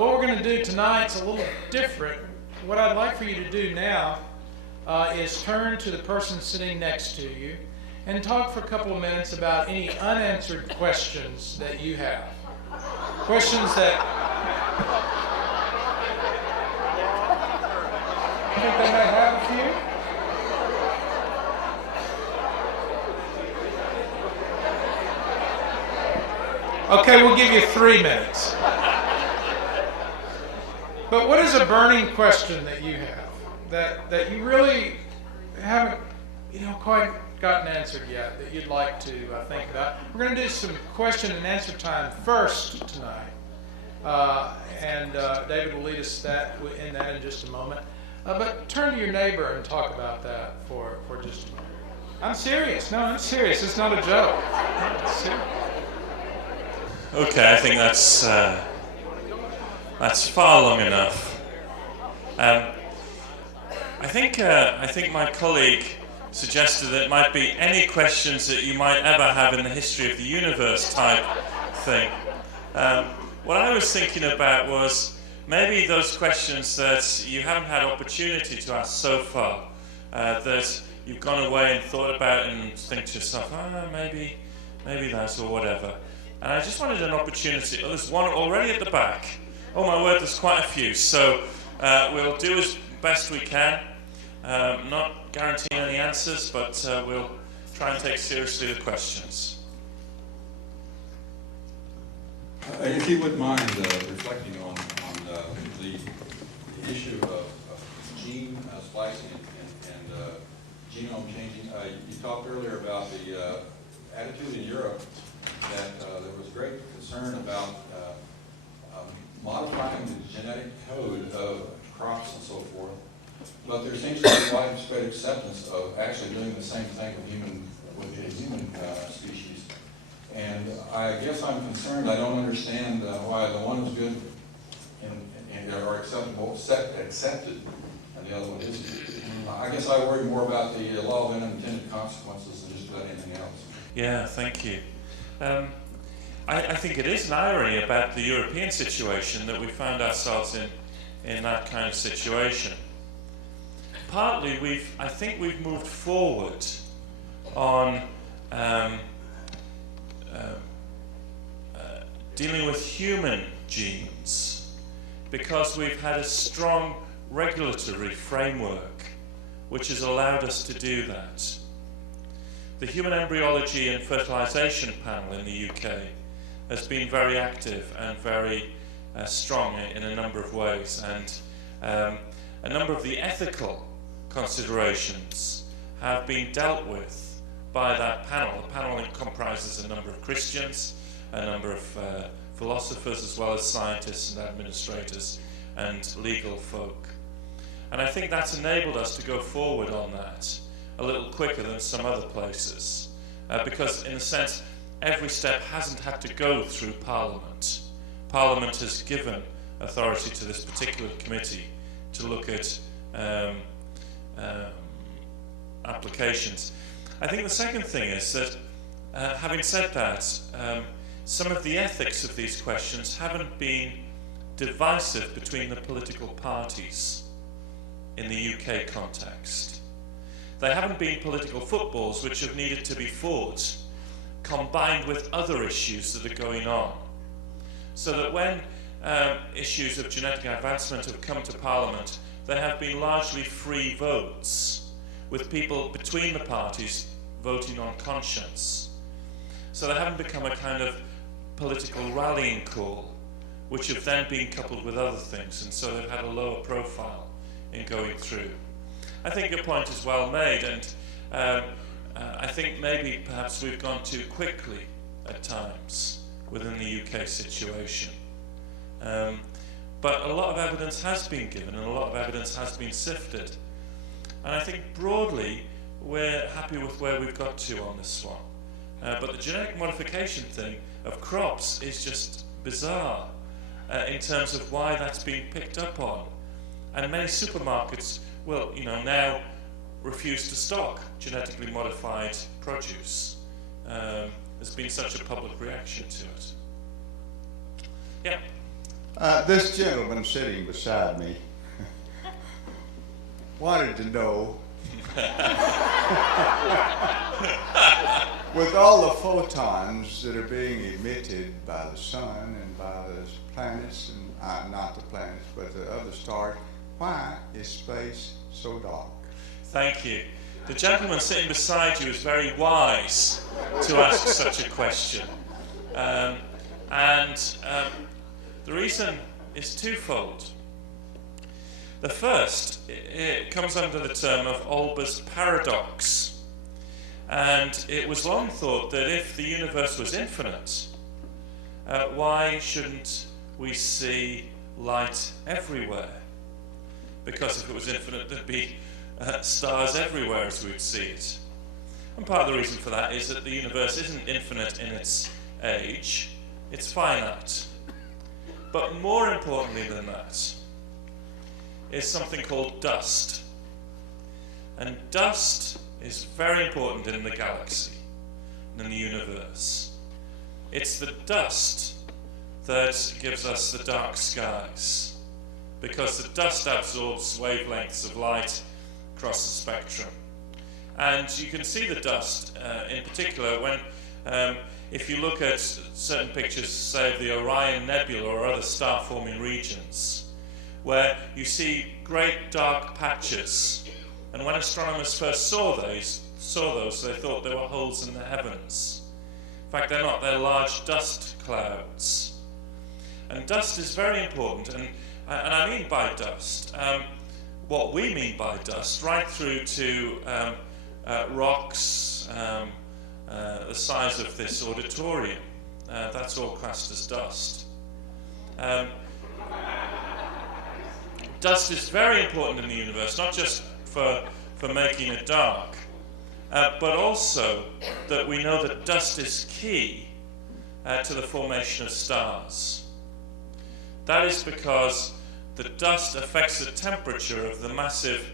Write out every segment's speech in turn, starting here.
what we're going to do tonight's a little different. What I'd like for you to do now is turn to the person sitting next to you and talk for a couple of minutes about any unanswered questions that you have. Questions that... I think they might have a few. Okay, we'll give you 3 minutes. But what is a burning question that you have that you really haven't, quite gotten answered yet, that you'd like to think about? We're going to do some question and answer time first tonight, and David will lead us in that in just a moment. But turn to your neighbor and talk about that for just a moment. I'm serious. No, I'm serious. It's not a joke. It's serious. Okay, I think that's far long enough. I think my colleague suggested that it might be any questions that you might ever have in the history of the universe type thing. What I was thinking about was maybe those questions that you haven't had opportunity to ask so far, that you've gone away and thought about and think to yourself, maybe that's or whatever. And I just wanted an opportunity. There's one already at the back. Oh my word, there's quite a few. So we'll do as best we can. Not guaranteeing any answers, but we'll try and take seriously the questions. If you wouldn't mind reflecting on the issue of gene splicing and genome changing. You talked earlier about the attitude in Europe that there was great concern about modifying the genetic code of crops and so forth, but there seems to be widespread acceptance of actually doing the same thing with the human species. And I guess I'm concerned. I don't understand why the one is good and or accepted, and the other one isn't. I guess I worry more about the law of unintended consequences than just about anything else. Yeah, thank you. I think it is an irony about the European situation that we found ourselves in that kind of situation. Partly, I think we've moved forward on dealing with human genes because we've had a strong regulatory framework which has allowed us to do that. The Human Embryology and Fertilisation Panel in the UK has been very active and very strong in a number of ways, and a number of the ethical considerations have been dealt with by that panel. The panel comprises a number of Christians, a number of philosophers, as well as scientists and administrators and legal folk. And I think that's enabled us to go forward on that a little quicker than some other places, because in a sense every step hasn't had to go through Parliament. Parliament has given authority to this particular committee to look at applications. I think the second thing is that, having said that, some of the ethics of these questions haven't been divisive between the political parties in the UK context. They haven't been political footballs which have needed to be fought, combined with other issues that are going on. So that when issues of genetic advancement have come to Parliament, they have been largely free votes, with people between the parties voting on conscience. So they haven't become a kind of political rallying call, which have then been coupled with other things, and so they've had a lower profile in going through. I think your point is well made, and I think maybe perhaps we've gone too quickly at times within the UK situation. But a lot of evidence has been given and a lot of evidence has been sifted. And I think broadly we're happy with where we've got to on this one. But the genetic modification thing of crops is just bizarre in terms of why that's being picked up on. And many supermarkets will, now refuse to stock genetically modified produce. There's been such a public reaction to it. Yeah. This gentleman sitting beside me wanted to know, with all the photons that are being emitted by the sun and by the planets, and not the planets, but the other stars, why is space so dark? Thank you. The gentleman sitting beside you is very wise to ask such a question. The reason is twofold. The first, it comes under the term of Olber's paradox. And it was long thought that if the universe was infinite, why shouldn't we see light everywhere? Because if it was infinite, there'd be stars everywhere as we'd see it. And part of the reason for that is that the universe isn't infinite in its age, it's finite. But more importantly than that is something called dust. And dust is very important in the galaxy and in the universe. It's the dust that gives us the dark skies, because the dust absorbs wavelengths of light across the spectrum. And you can see the dust in particular when if you look at certain pictures, say of the Orion Nebula or other star-forming regions, where you see great dark patches. And when astronomers first saw those, they thought they were holes in the heavens. In fact, they're not. They're large dust clouds. And dust is very important. And I mean by dust, what we mean by dust, right through to rocks, the size of this auditorium. That's all classed as dust. Dust is very important in the universe, not just for making it dark, but also that we know that dust is key to the formation of stars. That is because the dust affects the temperature of the massive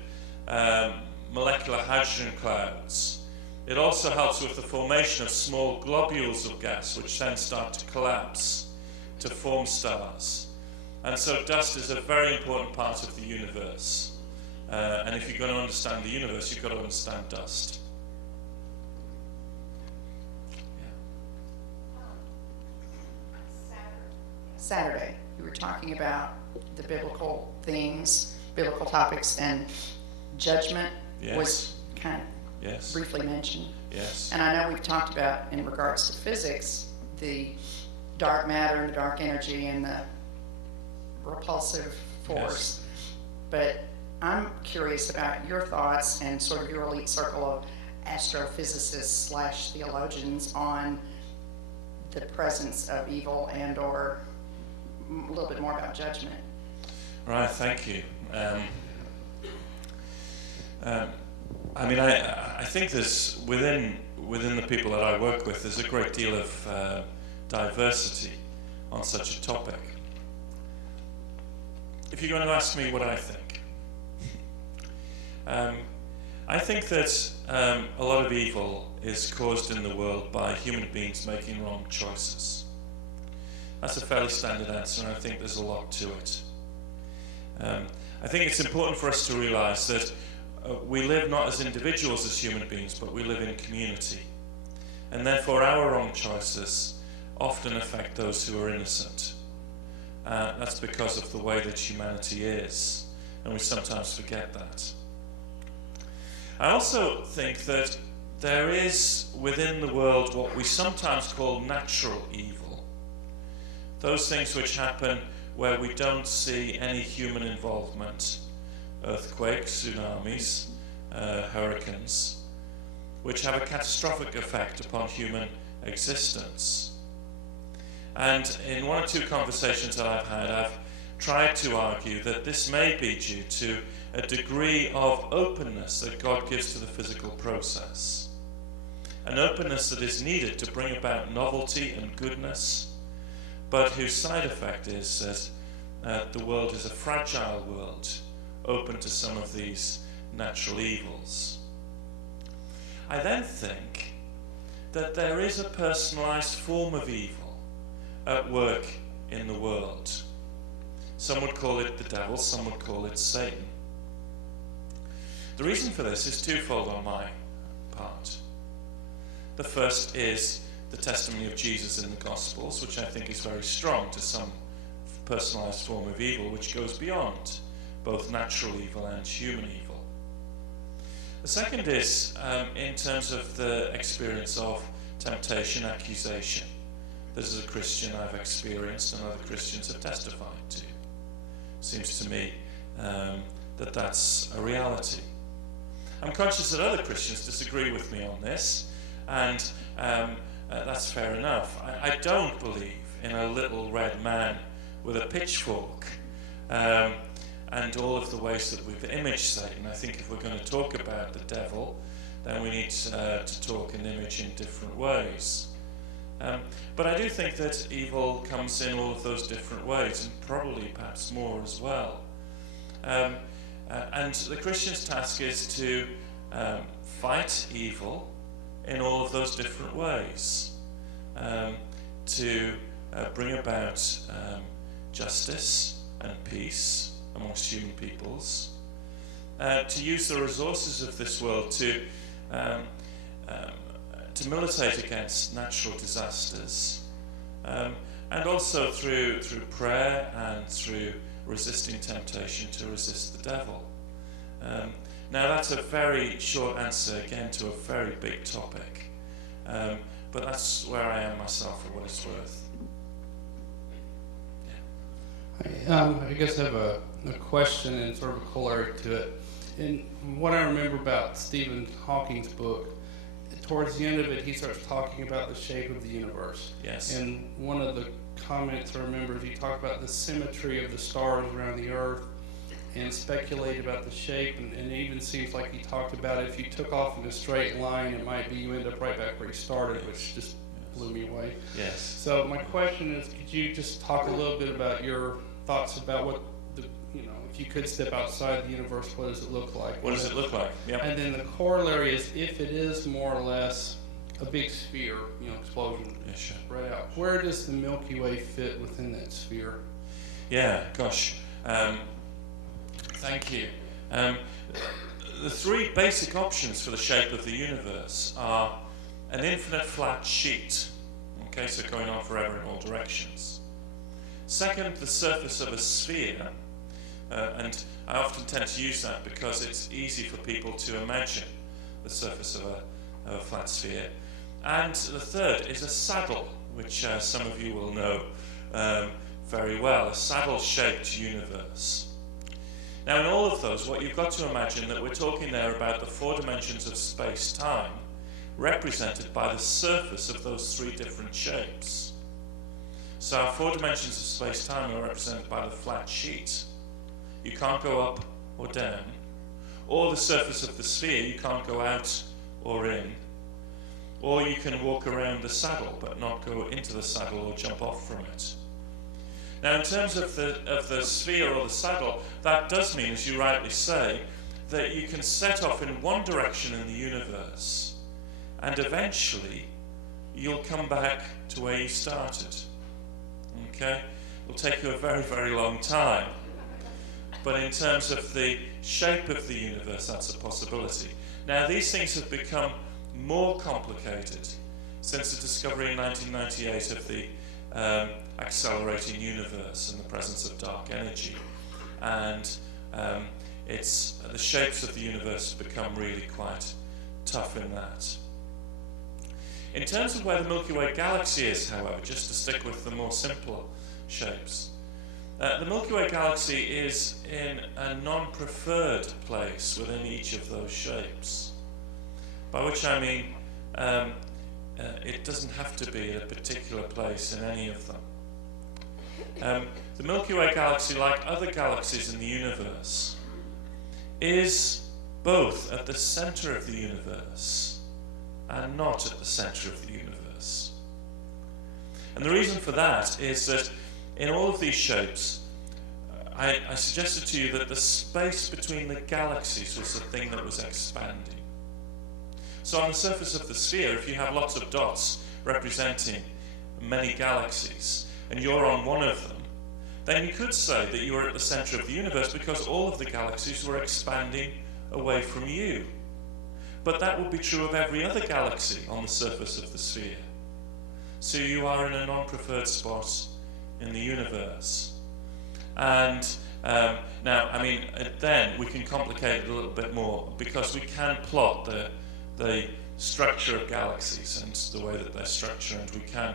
molecular hydrogen clouds. It also helps with the formation of small globules of gas, which then start to collapse to form stars. And so dust is a very important part of the universe. And if you're going to understand the universe, you've got to understand dust. Saturday, you were talking about the biblical themes, biblical topics, and judgment was kind of briefly mentioned. Yes. And I know we've talked about, in regards to physics, the dark matter and the dark energy and the repulsive force. Yes. But I'm curious about your thoughts and sort of your elite circle of astrophysicists / theologians on the presence of evil and or a little bit more about judgment. Right, thank you. I mean, I think there's, within the people that I work with, there's a great deal of diversity on such a topic. If you're going to ask me what I think, I think that a lot of evil is caused in the world by human beings making wrong choices. That's a fairly standard answer, and I think there's a lot to it. I think it's important for us to realize that we live not as individuals as human beings, but we live in community. And therefore our wrong choices often affect those who are innocent. That's because of the way that humanity is, and we sometimes forget that. I also think that there is within the world what we sometimes call natural evil. Those things which happen where we don't see any human involvement. Earthquakes, tsunamis, hurricanes, which have a catastrophic effect upon human existence. And in one or two conversations that I've had, I've tried to argue that this may be due to a degree of openness that God gives to the physical process. An openness that is needed to bring about novelty and goodness, but whose side effect is that the world is a fragile world, open to some of these natural evils. I then think that there is a personalized form of evil at work in the world. Some would call it the devil, some would call it Satan. The reason for this is twofold on my part. The first is the testimony of Jesus in the Gospels, which I think is very strong to some personalized form of evil, which goes beyond both natural evil and human evil. The second is in terms of the experience of temptation, accusation, that as a Christian I've experienced and other Christians have testified to. Seems to me that that's a reality. I'm conscious that other Christians disagree with me on this, and that's fair enough. I don't believe in a little red man with a pitchfork and all of the ways that we've imaged Satan. I think if we're going to talk about the devil, then we need to talk and image in different ways. But I do think that evil comes in all of those different ways, and probably perhaps more as well. And the Christian's task is to fight evil in all of those different ways, to bring about justice and peace amongst human peoples, to use the resources of this world to militate against natural disasters, and also through prayer and through resisting temptation to resist the devil. Now that's a very short answer again to a very big topic, but that's where I am myself for what it's worth. I guess I have a question and sort of a corollary to it. And what I remember about Stephen Hawking's book, towards the end of it, he starts talking about the shape of the universe. Yes. And one of the comments I remember is he talked about the symmetry of the stars around the Earth and speculated about the shape. And it even seems like he talked about if you took off in a straight line, it might be you end up right back where you started, which just blew me away. Yes. So my question is, could you just talk a little bit about your thoughts about what the, if you could step outside the universe, what does it look like? What does it look like? Yep. And then the corollary is, if it is more or less a big sphere, explosion, Yeah, sure. spread out, where does the Milky Way fit within that sphere? Yeah, gosh. Thank you. The three basic options for the shape of the universe are an infinite flat sheet, okay, so going on forever in all directions. Second, the surface of a sphere, and I often tend to use that because it's easy for people to imagine the surface of a flat sphere. And the third is a saddle, which some of you will know very well, a saddle-shaped universe. Now in all of those, what you've got to imagine that we're talking there about the four dimensions of space-time represented by the surface of those three different shapes. So our four dimensions of space-time are represented by the flat sheet. You can't go up or down. Or the surface of the sphere, you can't go out or in. Or you can walk around the saddle but not go into the saddle or jump off from it. Now in terms of the sphere or the saddle, that does mean, as you rightly say, that you can set off in one direction in the universe and eventually you'll come back to where you started. Okay? It'll take you a very, very long time. But in terms of the shape of the universe, that's a possibility. Now, these things have become more complicated since the discovery in 1998 of the accelerating universe and the presence of dark energy. And the shapes of the universe have become really quite tough in that. In terms of where the Milky Way galaxy is, however, just to stick with the more simple shapes, the Milky Way galaxy is in a non-preferred place within each of those shapes. By which I mean, it doesn't have to be a particular place in any of them. The Milky Way galaxy, like other galaxies in the universe, is both at the center of the universe and not at the center of the universe. And the reason for that is that in all of these shapes, I suggested to you that the space between the galaxies was the thing that was expanding. So on the surface of the sphere, if you have lots of dots representing many galaxies, and you're on one of them, then you could say that you were at the center of the universe because all of the galaxies were expanding away from you. But that would be true of every other galaxy on the surface of the sphere. So you are in a non-preferred spot in the universe. And now, I mean, then we can complicate it a little bit more because we can plot the structure of galaxies and the way that they're structured, and we can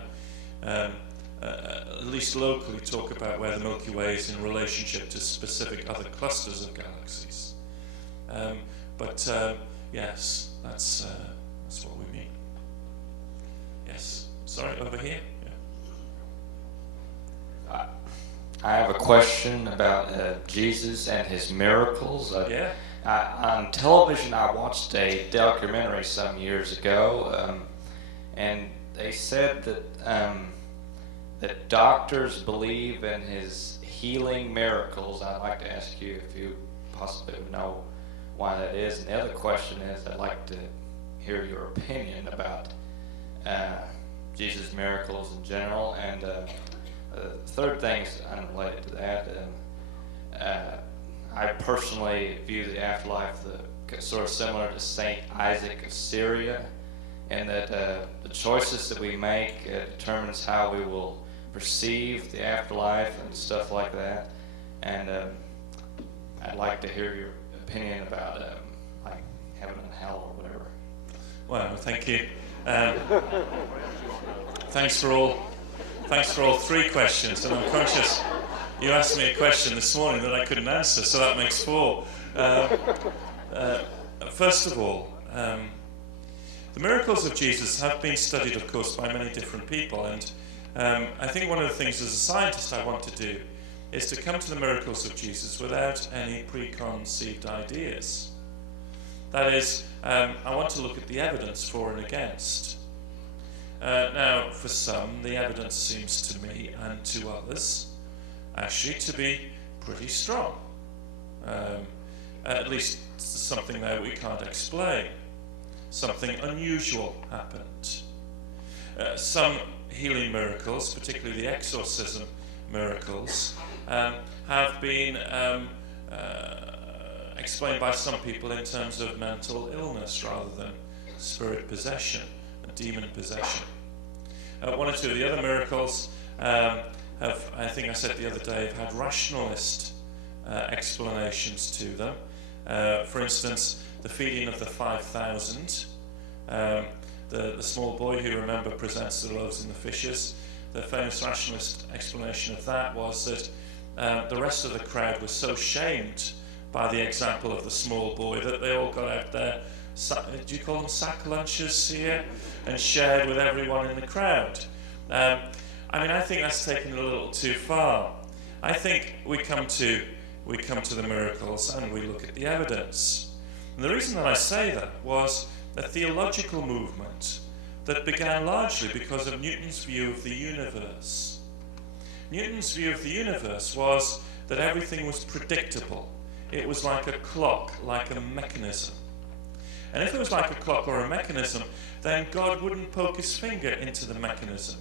at least locally talk about where the Milky Way is in relationship to specific other clusters of galaxies. Yes, that's what we mean. Yes, sorry, over here. Yeah. I have a question about Jesus and his miracles. Yeah. On television, I watched a documentary some years ago, and they said that doctors believe in his healing miracles. I'd like to ask you if you possibly would know why that is. And the other question is, I'd like to hear your opinion about Jesus' miracles in general. And the third thing is unrelated to that. I personally view the afterlife sort of similar to Saint Isaac of Syria, and that the choices that we make determines how we will perceive the afterlife and stuff like that. And I'd like to hear your opinion about like heaven and hell or whatever. Well, thank you. Thanks for all three questions, and I'm conscious you asked me a question this morning that I couldn't answer, so that makes four. First of all, the miracles of Jesus have been studied, of course, by many different people, and I think one of the things as a scientist I want to do is to come to the miracles of Jesus without any preconceived ideas. That is, I want to look at the evidence for and against. Now, for some, the evidence seems to me and to others actually to be pretty strong. At least something that we can't explain. Something unusual happened. Some healing miracles, particularly the exorcism miracles, have been explained by some people in terms of mental illness rather than spirit possession, demon possession. One or two of the other miracles have, I think I said the other day, have had rationalist explanations to them. For instance, the feeding of the 5,000. The small boy who, remember, presents the loaves and the fishes. The famous rationalist explanation of that was that the rest of the crowd was so shamed by the example of the small boy that they all got out their, do you call them sack lunches here, and shared with everyone in the crowd. I think that's taken a little too far. I think we come to the miracles and we look at the evidence. And the reason that I say that was a theological movement that began largely because of Newton's view of the universe. Newton's view of the universe was that everything was predictable. It was like a clock, like a mechanism. And if it was like a clock or a mechanism, then God wouldn't poke his finger into the mechanism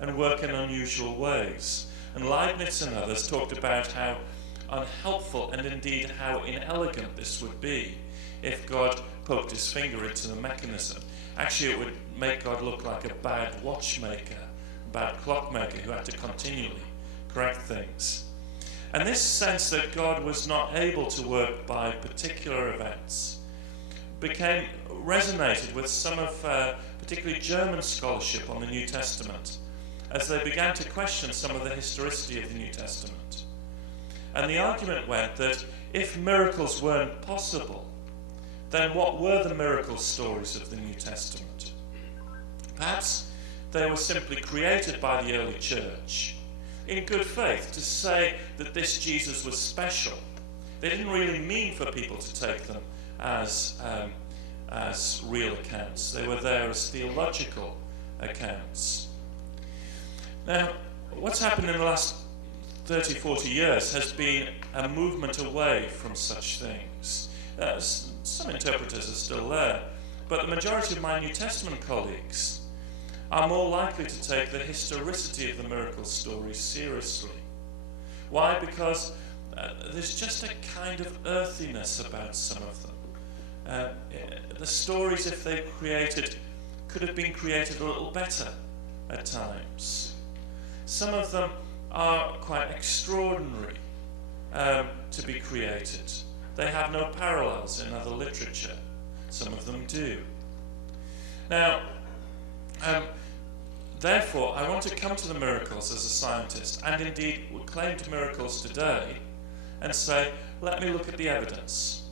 and work in unusual ways. And Leibniz and others talked about how unhelpful and indeed how inelegant this would be if God poked his finger into the mechanism. Actually, it would make God look like a bad watchmaker, a bad clockmaker who had to continually correct things. And this sense that God was not able to work by particular events resonated with some of particularly German scholarship on the New Testament as they began to question some of the historicity of the New Testament. And the argument went that if miracles weren't possible, then what were the miracle stories of the New Testament? Perhaps they were simply created by the early church in good faith to say that this Jesus was special. They didn't really mean for people to take them as real accounts. They were there as theological accounts. Now, what's happened in the last 30, 40 years has been a movement away from such things. Some interpreters are still there, but the majority of my New Testament colleagues are more likely to take the historicity of the miracle stories seriously. Why? Because there's just a kind of earthiness about some of them. The stories, if they're created, could have been created a little better at times. Some of them are quite extraordinary to be created. They have no parallels in other literature. Some of them do. Now, therefore, I want to come to the miracles as a scientist, and indeed would claim to miracles today, and say, let me look at the evidence.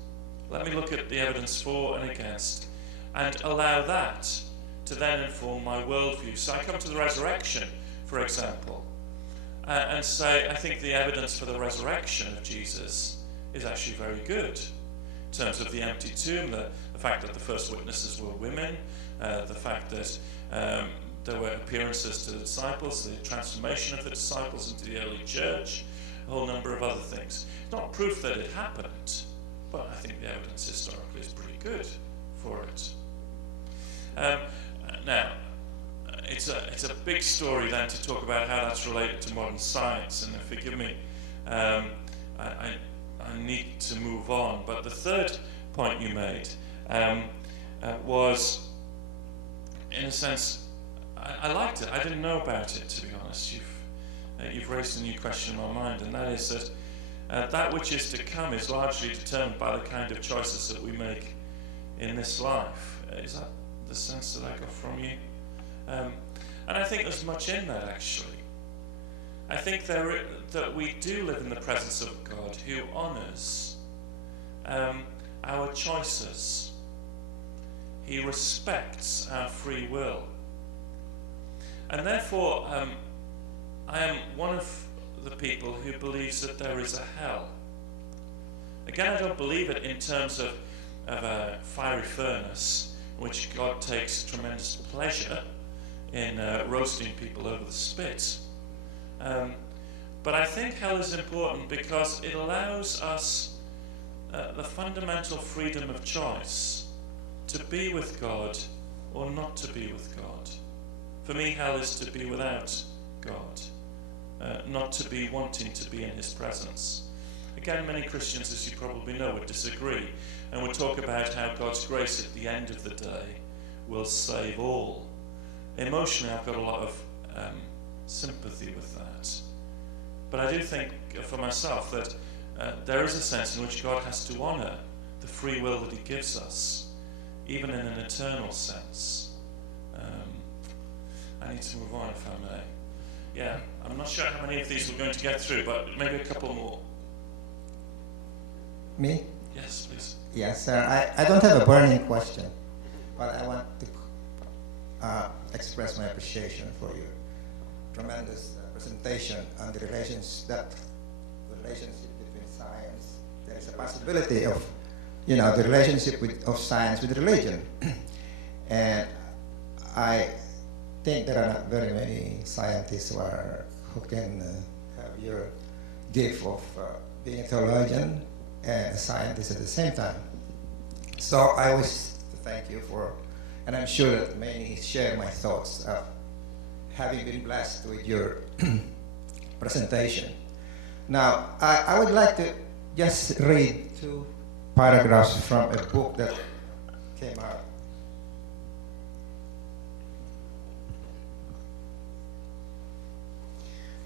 Let me look at the evidence for and against, and allow that to then inform my worldview. So I come to the resurrection, for example, and say, I think the evidence for the resurrection of Jesus is actually very good. In terms of the empty tomb, the fact that the first witnesses were women, the fact that there were appearances to the disciples, the transformation of the disciples into the early church, a whole number of other things. It's not proof that it happened, but I think the evidence historically is pretty good for it. Now, it's a big story then to talk about how that's related to modern science, and forgive me, I need to move on. But the third point you made was, in a sense, I liked it. I didn't know about it, to be honest. You've raised a new question in my mind, and that is that that which is to come is largely determined by the kind of choices that we make in this life. Is that the sense that I got from you? And I think there's much in that, actually. I think that we do live in the presence of God who honours our choices. He respects our free will. And therefore, I am one of the people who believes that there is a hell. Again, I don't believe it in terms of a fiery furnace in which God takes tremendous pleasure in roasting people over the spit. But I think hell is important because it allows us the fundamental freedom of choice to be with God or not to be with God. For me, hell is to be without God, not to be wanting to be in His presence. Again, many Christians, as you probably know, would disagree and would talk about how God's grace at the end of the day will save all. Emotionally, I've got a lot of sympathy with that. But I do think for myself that there is a sense in which God has to honour the free will that He gives us, even in an eternal sense. I need to move on if I may. Yeah, I'm not sure how many of these we're going to get through, but maybe a couple more. Me? Yes, please. Yes, sir. I don't have a burning question, but I want to express my appreciation for your tremendous presentation on the relationship between science. There is a possibility of, the relationship of science with religion, and I think there are not very many scientists who can have your gift of being a theologian and a scientist at the same time. So I wish to thank you and I'm sure that many share my thoughts of having been blessed with your presentation. Now, I would like to just read 2 paragraphs from a book that came out.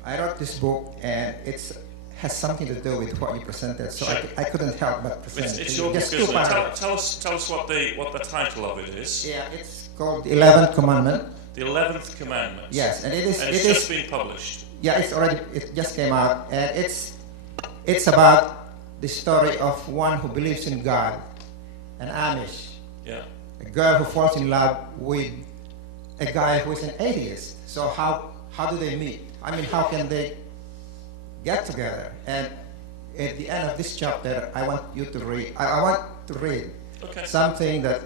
I wrote this book, and it has something to do with what you presented, so Sure. I couldn't help but present It's it. your book, Just 2 isn't it? paragraphs. Tell us what the title of it is. Yeah, it's called The 11th Commandment. The 11th Commandment. Yes, and it is. And it's just been published. Yeah, it just came out, and it's about the story of one who believes in God, an Amish, Yeah. a girl who falls in love with a guy who is an atheist. So how do they meet? I mean, how can they get together? And at the end of this chapter, I want you to read. I want to read Okay. something that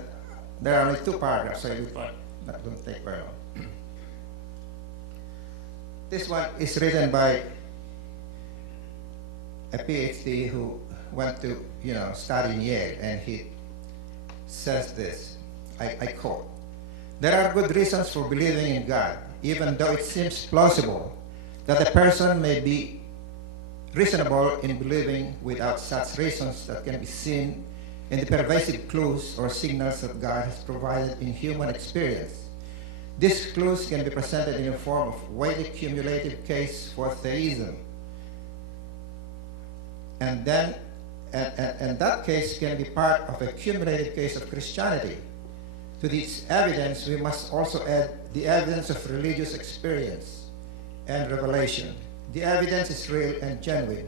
there are only 2 paragraphs, so it's Fine. not going to take very long. This one is written by a PhD who went to study in Yale, and he says this. I quote: "There are good reasons for believing in God, even though it seems plausible that a person may be reasonable in believing without such reasons that can be seen in the pervasive clues or signals that God has provided in human experience. These clues can be presented in the form of widely cumulative case for theism. And that case can be part of a cumulative case of Christianity. To this evidence, we must also add the evidence of religious experience and revelation. The evidence is real and genuine,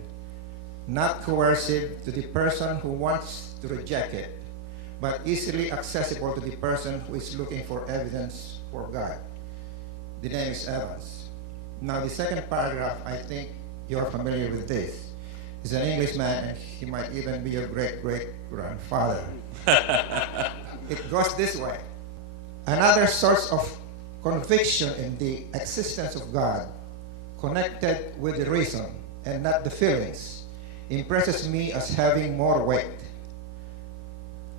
not coercive to the person who wants to reject it, but easily accessible to the person who is looking for evidence for God. The name is Evans. Now, the second paragraph, I think you're familiar with this. He's an Englishman, and he might even be your great-great-grandfather. It goes this way. Another source of conviction in the existence of God, connected with the reason and not the feelings, impresses me as having more weight.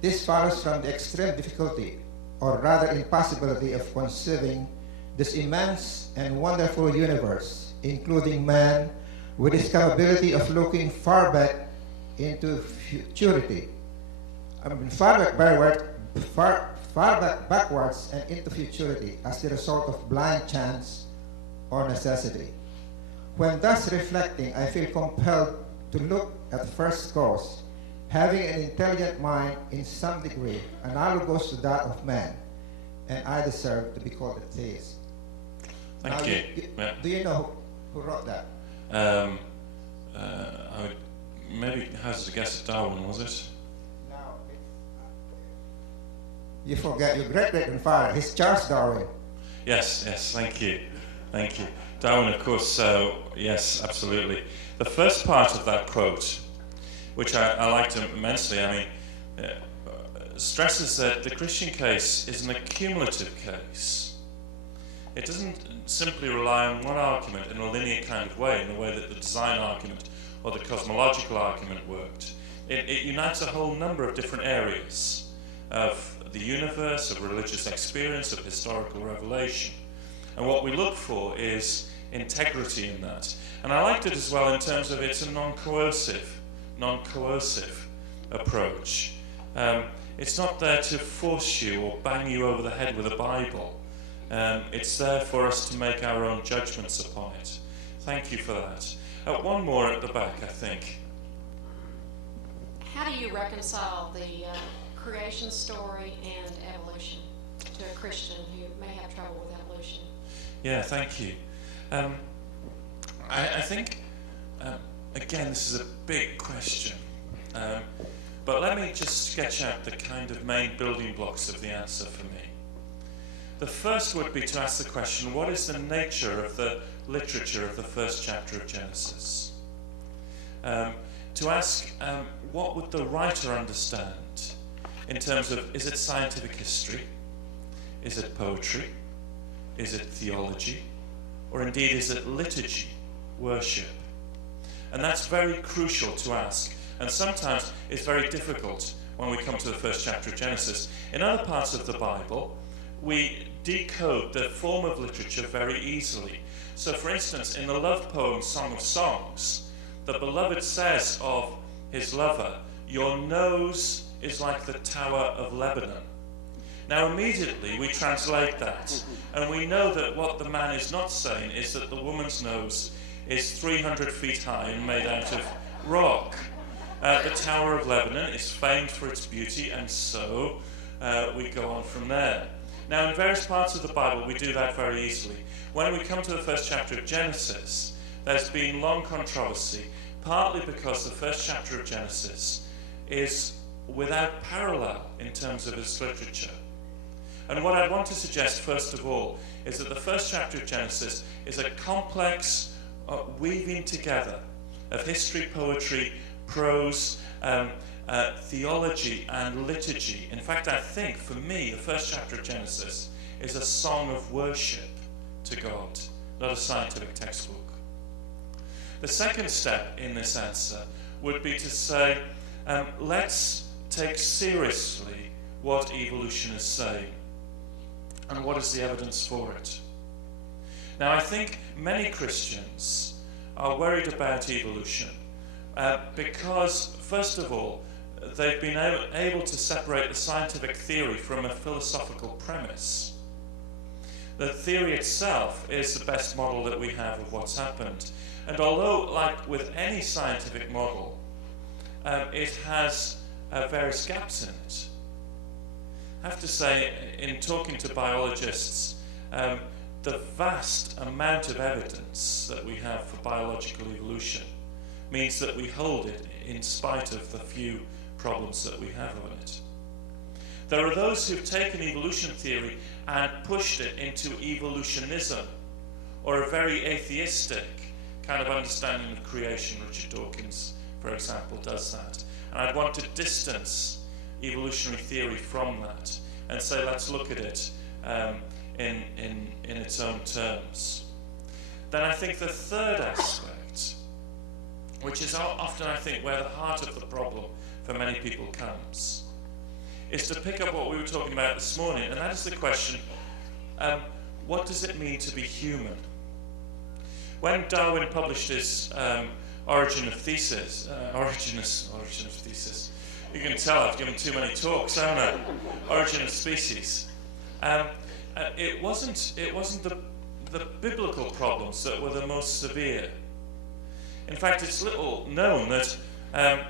This follows from the extreme difficulty, or rather impossibility, of conceiving this immense and wonderful universe, including man, with his capability of looking far back into futurity. Backwards and into futurity as the result of blind chance or necessity. When thus reflecting, I feel compelled to look at first cause, having an intelligent mind in some degree analogous to that of man, and I deserve to be called a theist. Thank you. Do you know who wrote that? I would maybe hazard a guess at Darwin, was it? No, you forget your great-great-grandfather. He's Charles Darwin. Yes, thank you. Darwin, of course, yes, absolutely. The first part of that quote, which I liked immensely, stresses that the Christian case is an accumulative case. It doesn't simply rely on one argument in a linear kind of way, in the way that the design argument or the cosmological argument worked. It unites a whole number of different areas of the universe, of religious experience, of historical revelation. And what we look for is integrity in that. And I liked it as well in terms of it's a non-coercive approach. It's not there to force you or bang you over the head with a Bible. It's there for us to make our own judgments upon it. Thank you for that. One more at the back, I think. How do you reconcile the creation story and evolution to a Christian who may have trouble with evolution? Yeah, thank you. I think, again, this is a big question. But let me just sketch out the kind of main building blocks of the answer for me. The first would be to ask the question, what is the nature of the literature of the first chapter of Genesis? To ask, what would the writer understand in terms of, is it scientific history? Is it poetry? Is it theology? Or indeed, is it liturgy, worship? And that's very crucial to ask. And sometimes it's very difficult when we come to the first chapter of Genesis. In other parts of the Bible, we decode the form of literature very easily. So, for instance, in the love poem Song of Songs, the beloved says of his lover, "Your nose is like the Tower of Lebanon." Now, immediately we translate that, and we know that what the man is not saying is that the woman's nose is 300 feet high and made out of rock. The Tower of Lebanon is famed for its beauty, and so we go on from there. Now, in various parts of the Bible, we do that very easily. When we come to the first chapter of Genesis, there's been long controversy, partly because the first chapter of Genesis is without parallel in terms of its literature. And what I want to suggest, first of all, is that the first chapter of Genesis is a complex weaving together of history, poetry, prose, theology, and liturgy. In fact, I think, for me, the first chapter of Genesis is a song of worship to God, not a scientific textbook. The second step in this answer would be to say, let's take seriously what evolution is saying, and what is the evidence for it. Now, I think many Christians are worried about evolution because, first of all, they've been able to separate the scientific theory from a philosophical premise. The theory itself is the best model that we have of what's happened. And although, like with any scientific model, it has various gaps in it. I have to say, in talking to biologists, the vast amount of evidence that we have for biological evolution means that we hold it in spite of the few problems that we have on it. There are those who've taken evolution theory and pushed it into evolutionism, or a very atheistic kind of understanding of creation. Richard Dawkins, for example, does that. And I'd want to distance evolutionary theory from that and say, let's look at it in its own terms. Then I think the third aspect, which is often, I think, where the heart of the problem for many people comes, is to pick up what we were talking about this morning, and that is the question, what does it mean to be human? When Darwin published his Origin of Thesis, you can tell I've given too many talks, haven't I? Origin of Species. It wasn't the biblical problems that were the most severe. In fact, it's little known that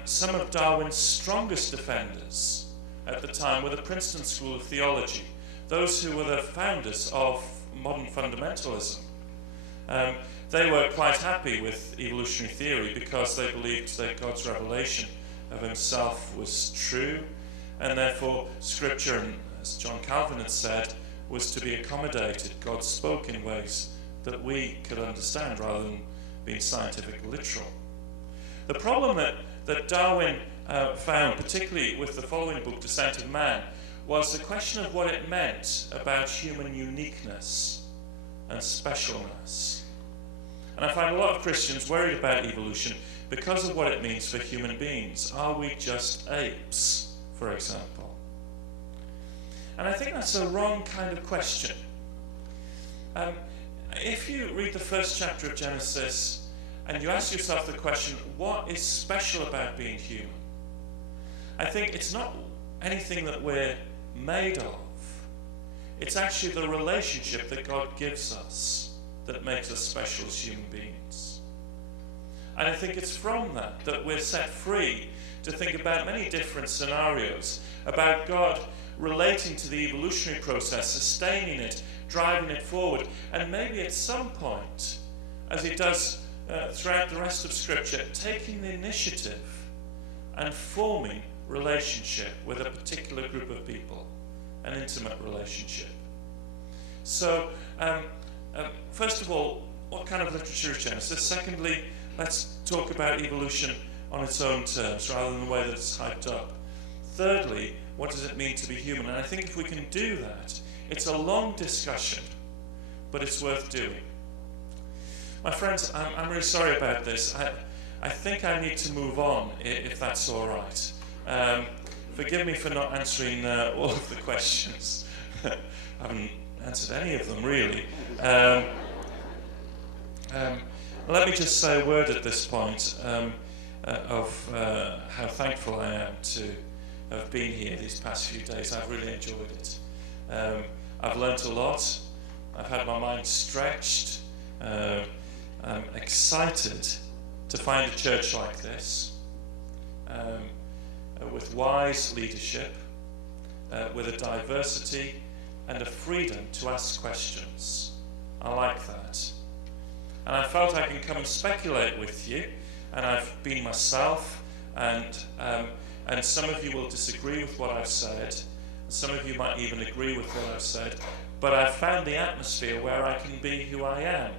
some of Darwin's strongest defenders at the time were the Princeton School of Theology, those who were the founders of modern fundamentalism. They were quite happy with evolutionary theory because they believed that God's revelation of himself was true, and therefore Scripture, and as John Calvin had said, was to be accommodated. God spoke in ways that we could understand rather than being scientific literal. The problem that Darwin found, particularly with the following book, Descent of Man, was the question of what it meant about human uniqueness and specialness. And I find a lot of Christians worried about evolution because of what it means for human beings. Are we just apes, for example? And I think that's a wrong kind of question. If you read the first chapter of Genesis and you ask yourself the question, what is special about being human? I think it's not anything that we're made of. It's actually the relationship that God gives us that makes us special as human beings. And I think it's from that we're set free to think about many different scenarios, about God relating to the evolutionary process, sustaining it, driving it forward, and maybe at some point, as he does throughout the rest of Scripture, taking the initiative and forming relationship with a particular group of people, an intimate relationship. So, first of all, what kind of literature is Genesis? Secondly, let's talk about evolution on its own terms, rather than the way that it's hyped up. Thirdly, what does it mean to be human? And I think if we can do that, it's a long discussion, but it's worth doing. My friends, I'm really sorry about this. I think I need to move on, if that's all right. Forgive me for not answering all of the questions. I haven't answered any of them, really. Let me just say a word at this point of how thankful I am to have been here these past few days. I've really enjoyed it. I've learnt a lot. I've had my mind stretched. I'm excited to find a church like this, with wise leadership, with a diversity and a freedom to ask questions. I like that. And I felt I can come and speculate with you, and I've been myself, and some of you will disagree with what I've said, some of you might even agree with what I've said, but I've found the atmosphere where I can be who I am,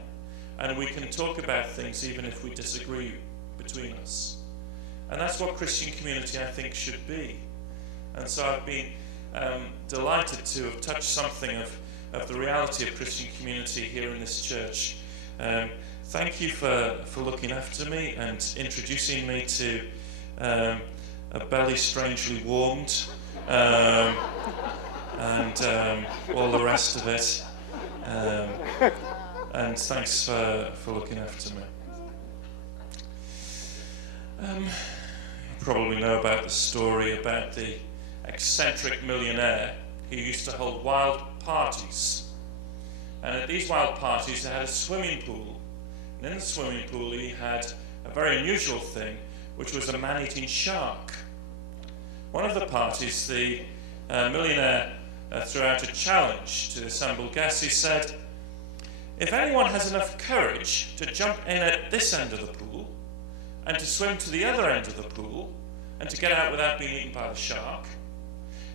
and we can talk about things even if we disagree between us. And that's what Christian community, I think, should be. And so I've been delighted to have touched something of the reality of Christian community here in this church. Thank you for looking after me and introducing me to a belly strangely warmed, and all the rest of it. And thanks for looking after me. You probably know about the story about the eccentric millionaire who used to hold wild parties. And at these wild parties, they had a swimming pool. And in the swimming pool, he had a very unusual thing, which was a man-eating shark. One of the parties, the millionaire threw out a challenge to the assembled guests. He said, if anyone has enough courage to jump in at this end of the pool and to swim to the other end of the pool and to get out without being eaten by the shark,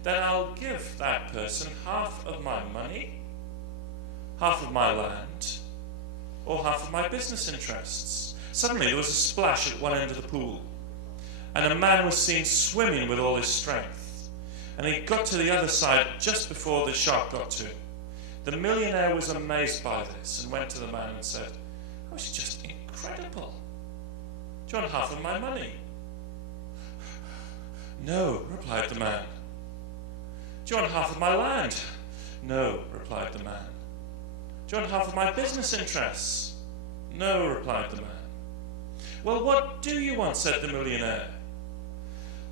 then I'll give that person half of my money, half of my land, or half of my business interests. Suddenly there was a splash at one end of the pool, and a man was seen swimming with all his strength. And he got to the other side just before the shark got to him. The millionaire was amazed by this and went to the man and said, "Oh, it's just incredible. Do you want half of my money?" "No," replied the man. "Do you want half of my land?" "No," replied the man. "Do you want half of my business interests?" "No," replied the man. "Well, what do you want?" said the millionaire.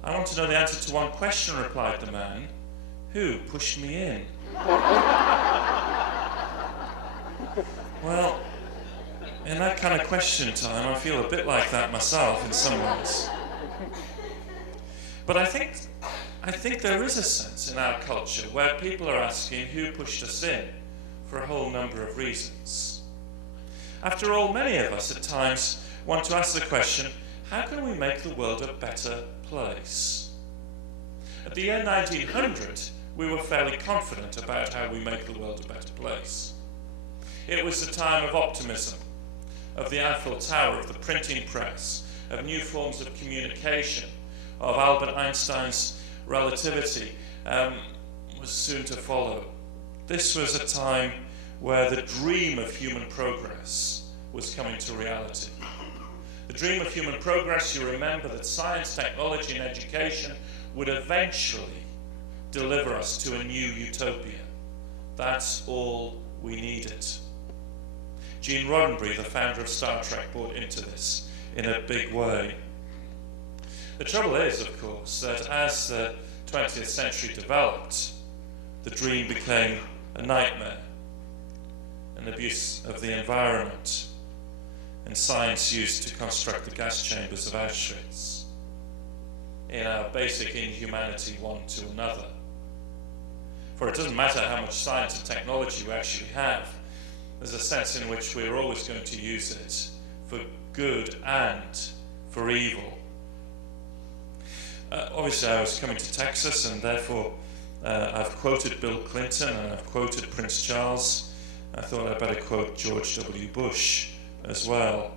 "I want to know the answer to one question," replied the man. "Who pushed me in?" Well, in that kind of question time, I feel a bit like that myself in some ways. But I think there is a sense in our culture where people are asking who pushed us in for a whole number of reasons. After all, many of us at times want to ask the question, how can we make the world a better place? At the year 1900, we were fairly confident about how we make the world a better place. It was the time of optimism, of the Eiffel Tower, of the printing press, of new forms of communication, of Albert Einstein's relativity was soon to follow. This was a time where the dream of human progress was coming to reality. The dream of human progress, you remember that science, technology, and education would eventually deliver us to a new utopia. That's all we needed. Gene Roddenberry, the founder of Star Trek, bought into this in a big way. The trouble is, of course, that as the 20th century developed, the dream became a nightmare, an abuse of the environment, and science used to construct the gas chambers of Auschwitz in our basic inhumanity one to another. For it doesn't matter how much science and technology we actually have, there's a sense in which we're always going to use it for good and for evil. Obviously, I was coming to Texas, and therefore I've quoted Bill Clinton and I've quoted Prince Charles. I thought I'd better quote George W. Bush as well.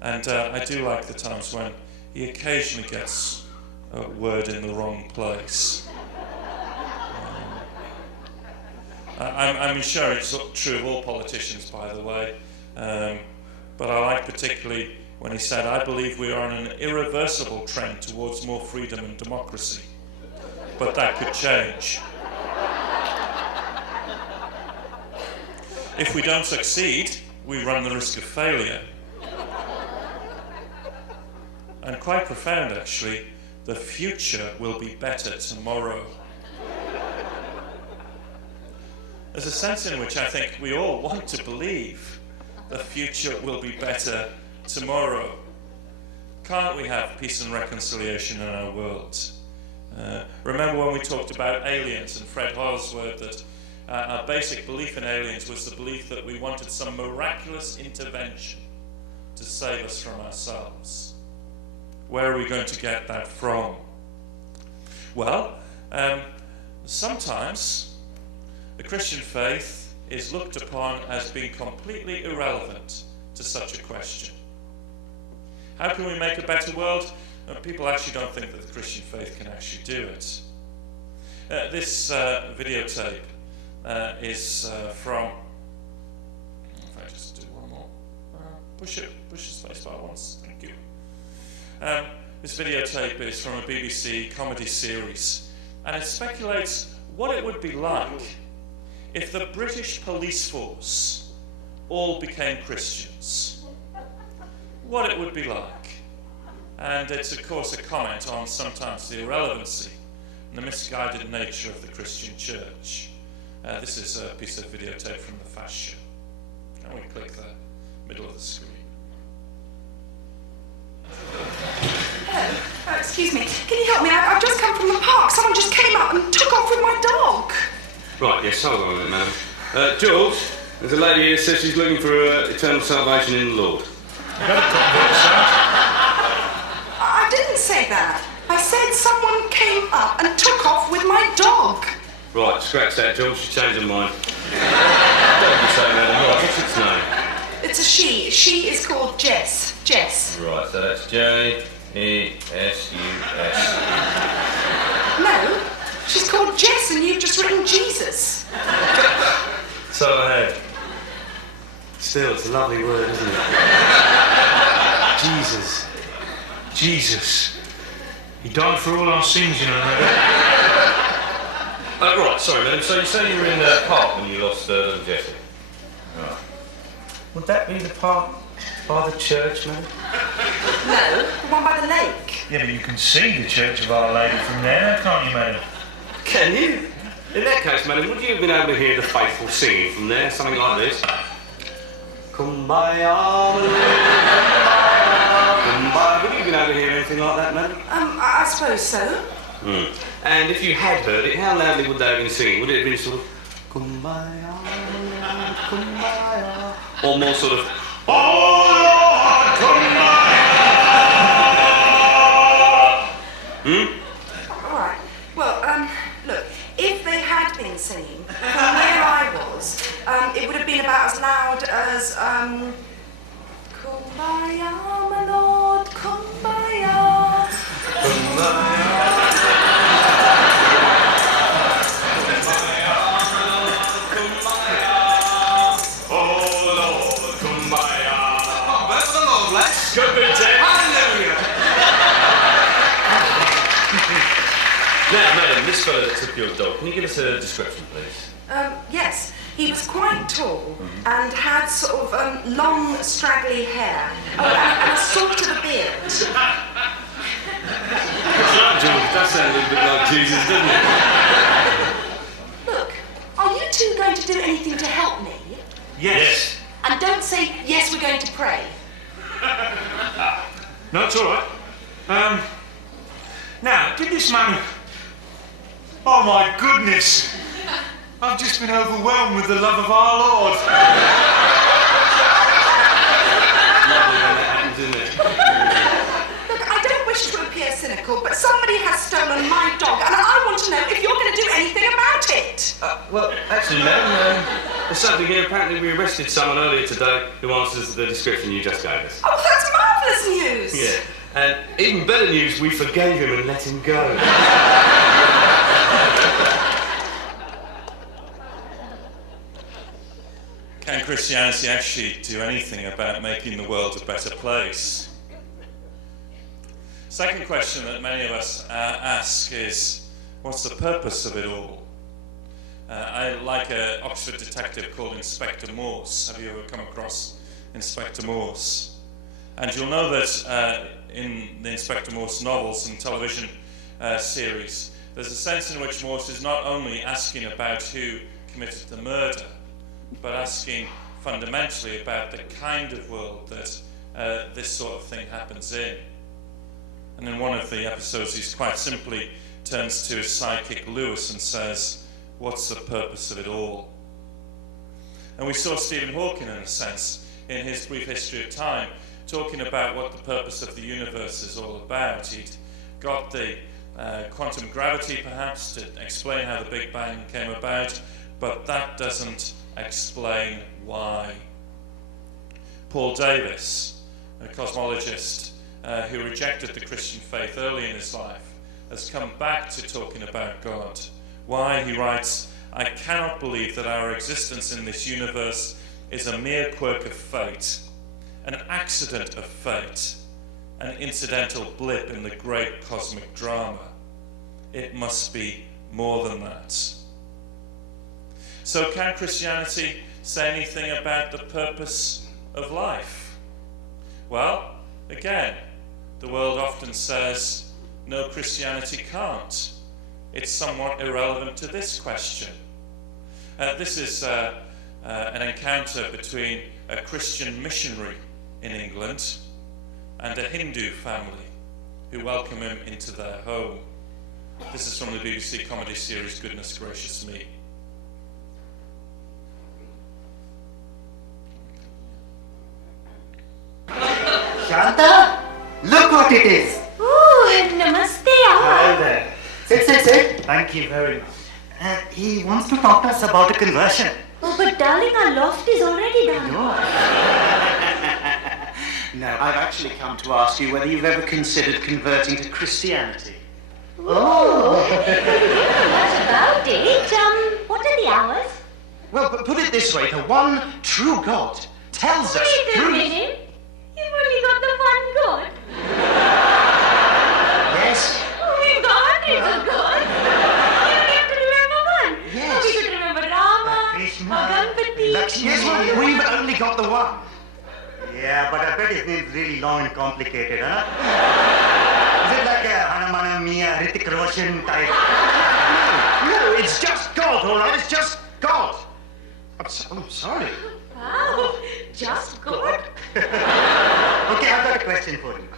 And I do like the times when he occasionally gets a word in the wrong place. I'm sure it's true of all politicians, by the way, but I like particularly when he said, "I believe we are on an irreversible trend towards more freedom and democracy, but that could change. If we don't succeed, we run the risk of failure." And quite profound, actually, the future will be better tomorrow. There's a sense in which I think we all want to believe the future will be better tomorrow. Can't we have peace and reconciliation in our world? Remember when we talked about aliens and Fred Hoyle's word that our basic belief in aliens was the belief that we wanted some miraculous intervention to save us from ourselves. Where are we going to get that from? Well, sometimes the Christian faith is looked upon as being completely irrelevant to such a question. How can we make a better world? People actually don't think that the Christian faith can actually do it. This videotape is from, if I just do one more, push the space bar once, thank you. This videotape is from a BBC comedy series, and it speculates what it would be like if the British police force all became Christians. What it would be like. And it's, of course, a comment on sometimes the irrelevancy and the misguided nature of the Christian church. This is a piece of videotape from the Fast Show. And we click the middle of the screen. Hello, excuse me. Can you help me? I've just come from the park. Someone just came up and took off with my dog. Right, yes, hold on a minute, madam. George, there's a lady here says she's looking for eternal salvation in the Lord. I didn't say that. I said someone came up and took off with my dog. Right, scratch that, George. She's changed her mind. Don't be saying that. Right, what's its name? It's a she. She is called Jess. Jess. Right, so that's J-E-S-U-S. No, she's called Jess and you've just written Jesus. So I have. Still, it's a lovely word, isn't it? Jesus. Jesus. He died for all our sins, you know, madam. Right, sorry, madam. So you say you were in the park when you lost little Jessie? Right. Would that be the park by the church, madam? No, the one by the lake. Yeah, but you can see the Church of Our Lady from there, can't you, madam? Can you? In that case, madam, would you have been able to hear the faithful singing from there? Something like this. Kumbaya, kumbaya. Would you have been able to hear anything like that, madam? I suppose so. And if you had heard it, how loudly would they have been singing? Would it have been sort of kumbaya, kumbaya? Or more sort of oh Lord, kumbaya? All right. Well, look, if they had been singing from where I was, it would have been about as loud as, Kumbaya, my Lord, Kumbaya. Kumbaya. Good bit, Ted. Hallelujah! Now, madam, this fellow that took your dog, can you give us a description, please? Yes, he was quite tall and had sort of long, straggly hair. Oh, and a sort of a beard. George, that sounds a little bit like Jesus, doesn't it? Look, are you two going to do anything to help me? Yes. And don't say, yes, we're going to pray. No, it's all right. Now, did this man... Oh, my goodness. I've just been overwhelmed with the love of our Lord. Lovely when that happens, isn't it? Look, I don't wish to appear cynical, but somebody has stolen my dog, and I want to know if you're going to do anything about it. Well, actually, madam, there's something here. Apparently we arrested someone earlier today who answers the description you just gave us. Oh, that's marvellous news. Yeah. And even better news, we forgave him and let him go. Can Christianity actually do anything about making the world a better place? Second question that many of us ask is, what's the purpose of it all? I like an Oxford detective called Inspector Morse. Have you ever come across Inspector Morse? And you'll know that in the Inspector Morse novels and television series, there's a sense in which Morse is not only asking about who committed the murder, but asking fundamentally about the kind of world that this sort of thing happens in. And in one of the episodes, he quite simply turns to his sidekick Lewis and says, what's the purpose of it all? And we saw Stephen Hawking, in a sense, in his Brief History of Time, talking about what the purpose of the universe is all about. He'd got the quantum gravity, perhaps, to explain how the Big Bang came about, but that doesn't explain why. Paul Davis, a cosmologist who rejected the Christian faith early in his life, has come back to talking about God. Why? He writes, I cannot believe that our existence in this universe is a mere quirk of fate, an accident of fate, an incidental blip in the great cosmic drama. It must be more than that. So can Christianity say anything about the purpose of life? Well, again, the world often says, no, Christianity can't. It's somewhat irrelevant to this question. This is an encounter between a Christian missionary in England and a Hindu family who welcome him into their home. This is from the BBC comedy series Goodness Gracious Me. Shanta, look what it is. Oh, namaste, Hi there. Sit. Thank you very much. He wants to talk to us about a conversion. Oh, but darling, our loft is already done. No, I've actually come to ask you whether you've ever considered converting to Christianity. Oh, what about it? What are the hours? Well, but put it this way, the one true God tells us Wait a through... minute. You've only got the one God. Yes? Oh, we've got hundreds of gods. You only have to remember one. Yes. Oh, we could remember Rama, Gampati. Yes, well, we've only got the one. Yeah, but I bet it is really long and complicated, huh? Is it like a Hanamana Mia, Hrithik Roshan type? No, it's just God, all right? It's just God. I'm sorry. Wow, just God. Okay, I've got a question for you.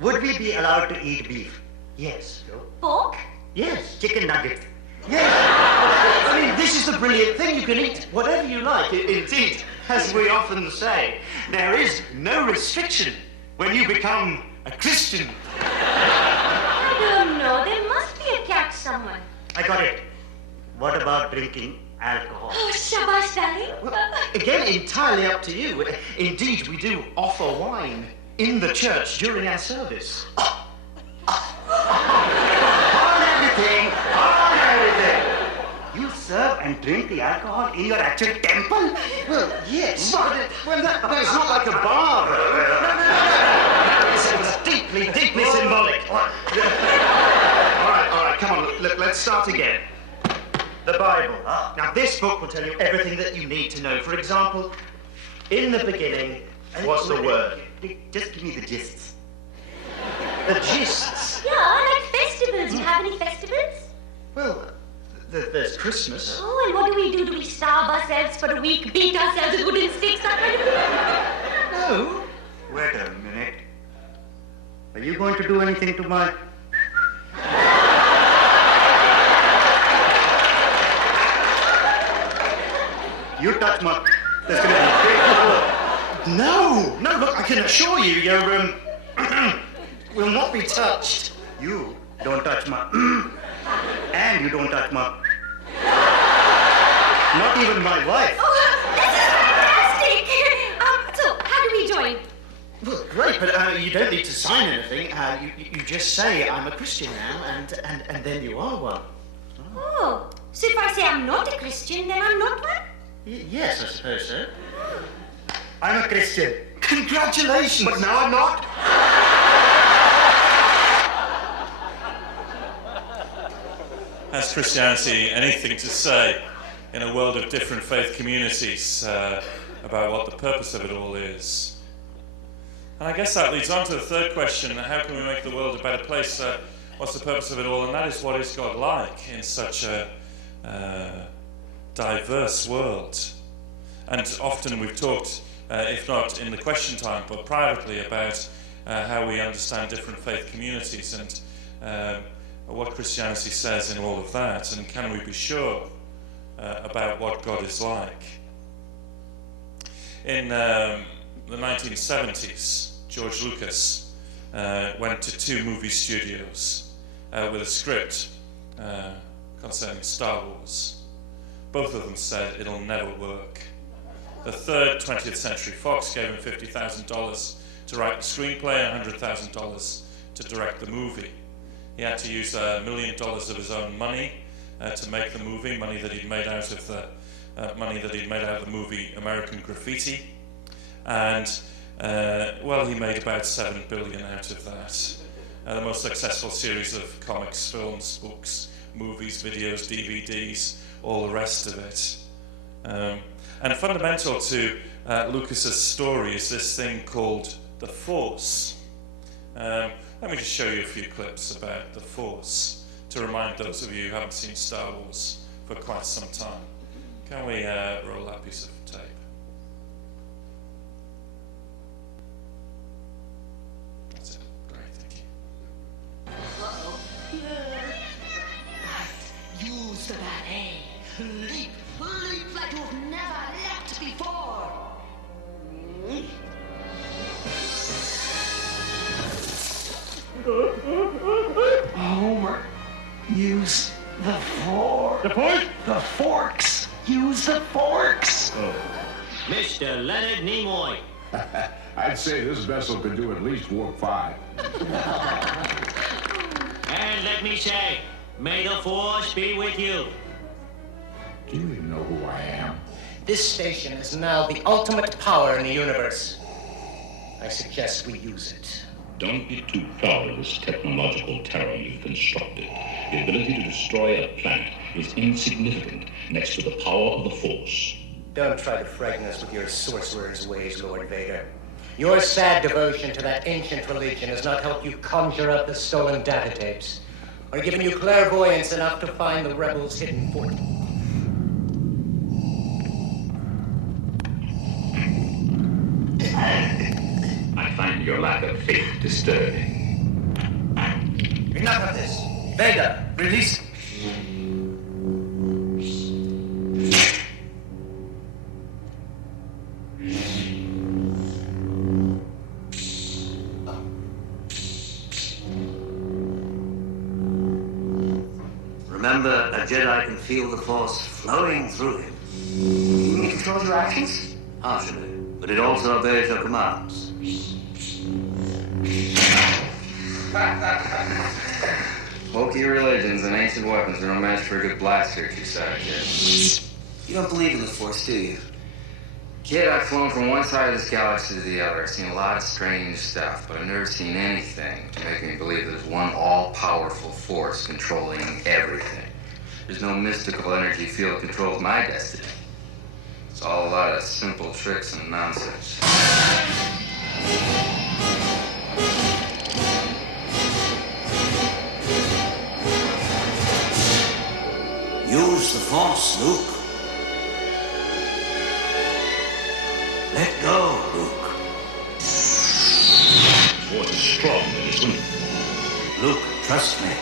Would we be allowed to eat beef? Yes. No? Pork? Yes. Chicken nuggets? Yes. I mean, this is the brilliant thing. You can eat whatever you like. Indeed, as we often say, there is no restriction when you become a Christian. I don't know. There must be a catch somewhere. I got it. What about drinking alcohol? Oh, shabash, darling. Well, again, entirely up to you. Indeed, we do offer wine in the church during our service. On everything. You serve and drink the alcohol in your actual temple? Well, yes. Well, that's not like a bar, though. No. It's deeply, deeply symbolic. All right, come on. Let's start again. The Bible. Now, this book will tell you everything that you need to know. For example, in the beginning was the Word. Just give me the gists. The gists? Yeah, like festivals. Do you have any festivals? Well, there's Christmas. Oh, and what do? Do we starve ourselves for a week, beat ourselves with wooden sticks, that kind of thing? No. Wait a minute. Are you going to do anything to my... You touch my... There's going to be big trouble. No, look, I can assure you, your will not be touched. You don't touch my... and you don't touch my... Not even my wife. Oh, this is fantastic! So, how do we join? Well, great, but you don't need to sign anything. You just say, I'm a Christian now, and then you are one. Oh, so if I say I'm not a Christian, then I'm not one? Yes, I suppose so. I'm a Christian. Congratulations! But now I'm not. Has Christianity anything to say in a world of different faith communities about what the purpose of it all is? And I guess that leads on to the third question: how can we make the world a better place? What's the purpose of it all? And that is, what is God like in such a diverse world? And often we've talked, if not in the question time, but privately, about how we understand different faith communities and what Christianity says in all of that, and can we be sure about what God is like? In the 1970s, George Lucas went to 2 movie studios with a script concerning Star Wars. Both of them said it'll never work. The third, 20th Century Fox, gave him $50,000 to write the screenplay and $100,000 to direct the movie. He had to use $1 million of his own money to make the movie, money that he'd made out of the movie American Graffiti, and he made about $7 billion out of that. The most successful series of comics, films, books, movies, videos, DVDs, all the rest of it. And fundamental to Lucas's story is this thing called the Force. Let me just show you a few clips about the Force to remind those of you who haven't seen Star Wars for quite some time. Can we roll that piece of tape? That's it. Great, thank you. Use the ballet. Leap like you've never leapt before. Homer, use the fork. The fork? The forks. Use the forks. Mr. Leonard Nimoy. I'd say this vessel could do at least warp 5. And let me say, may the Force be with you. Do you even know who I am? This station is now the ultimate power in the universe. I suggest we use it. Don't be too proud of this technological terror you've constructed. The ability to destroy a planet is insignificant next to the power of the Force. Don't try to frighten us with your sorcerer's ways, Lord Vader. Your sad devotion to that ancient religion has not helped you conjure up the stolen data tapes, or given you clairvoyance enough to find the rebels' hidden fort. I find your lack of faith disturbing. Enough of this. Vader, release. Remember, a Jedi can feel the Force flowing through him. He controls your actions? Partially, but it also obeys your commands. Bulky religions and ancient weapons are no match for a good blaster, you savage kid. You don't believe in the Force, do you? Kid, I've flown from one side of this galaxy to the other. I've seen a lot of strange stuff, but I've never seen anything to make me believe there's one all-powerful force controlling everything. There's no mystical energy field that controls my destiny. It's all a lot of simple tricks and nonsense. Use the Force, Luke. Let go, Luke. Force is strong, isn't it? Luke, trust me.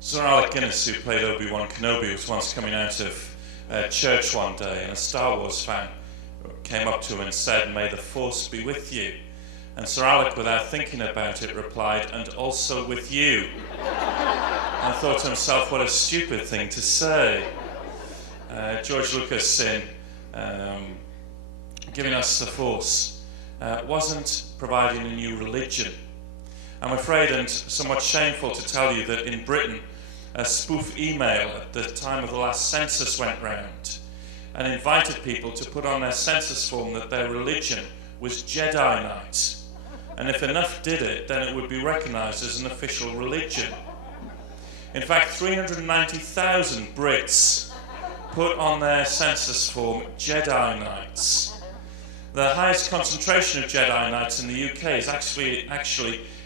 Sir Alec Guinness, who played Obi-Wan Kenobi, was once coming out of church one day, and a Star Wars fan came up to him and said, "May the Force be with you." And Sir Alec, without thinking about it, replied, "And also with you." And thought to himself, what a stupid thing to say. George Lucas, in giving us the Force, wasn't providing a new religion. I'm afraid, and somewhat shameful to tell you, that in Britain, a spoof email at the time of the last census went round and invited people to put on their census form that their religion was Jedi Knight. And if enough did it, then it would be recognised as an official religion. In fact, 390,000 Brits put on their census form Jedi Knights. The highest concentration of Jedi Knights in the UK is actually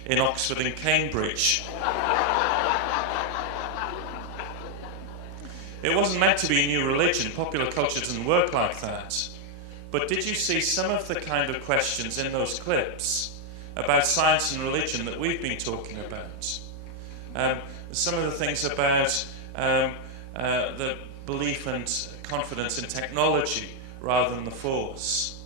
in Oxford and Cambridge. It wasn't meant to be a new religion. Popular culture doesn't work like that. But did you see some of the kind of questions in those clips about science and religion that we've been talking about? Some of the things about the belief and confidence in technology rather than the Force.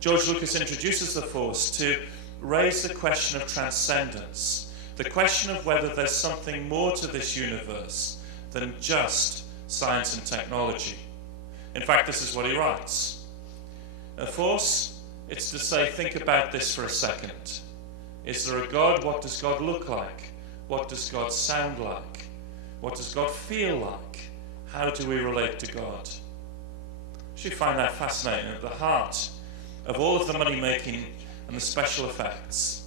George Lucas introduces the Force to raise the question of transcendence, the question of whether there's something more to this universe than just science and technology. In fact, this is what he writes. A Force, it's to say, think about this for a second. Is there a God? What does God look like? What does God sound like? What does God feel like? How do we relate to God? You find that fascinating. At the heart of all of the money making and the special effects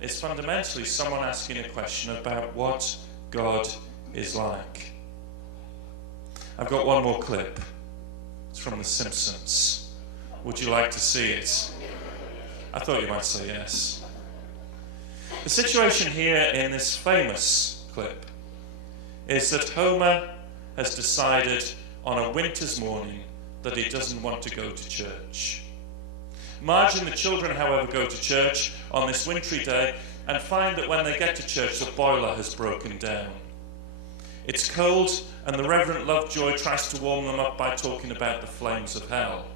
is fundamentally someone asking a question about what God is like. I've got one more clip. It's from The Simpsons. Would you like to see it? I thought you might say yes. The situation here in this famous clip is that Homer has decided on a winter's morning that he doesn't want to go to church. Marge and the children, however, go to church on this wintry day and find that when they get to church, the boiler has broken down. It's cold, and the Reverend Lovejoy tries to warm them up by talking about the flames of hell.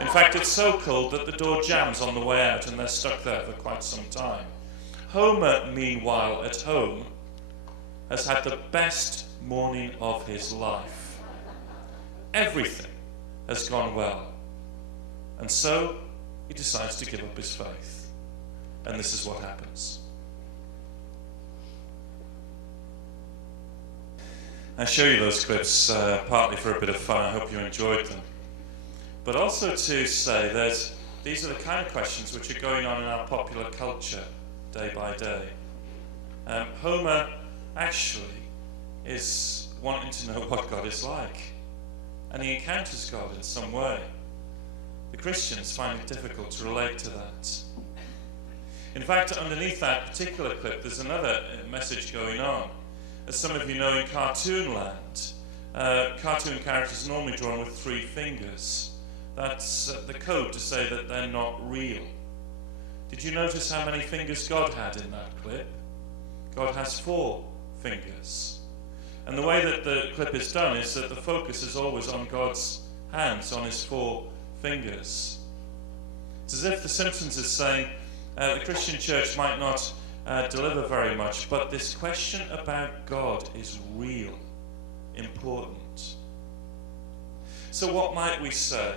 In fact, it's so cold that the door jams on the way out, and they're stuck there for quite some time. Homer, meanwhile, at home, has had the best morning of his life. Everything has gone well. And so he decides to give up his faith. And this is what happens. I show you those clips partly for a bit of fun. I hope you enjoyed them. But also to say that these are the kind of questions which are going on in our popular culture day by day. Homer actually is wanting to know what God is like. And he encounters God in some way. The Christians find it difficult to relate to that. In fact, underneath that particular clip, there's another message going on. As some of you know, in cartoon land, cartoon characters are normally drawn with 3 fingers. That's the code to say that they're not real. Did you notice how many fingers God had in that clip? God has 4 fingers. And the way that the clip is done is that the focus is always on God's hands, on his 4 fingers. It's as if The Simpsons is saying the Christian church might not deliver very much, but this question about God is real, important. So what might we say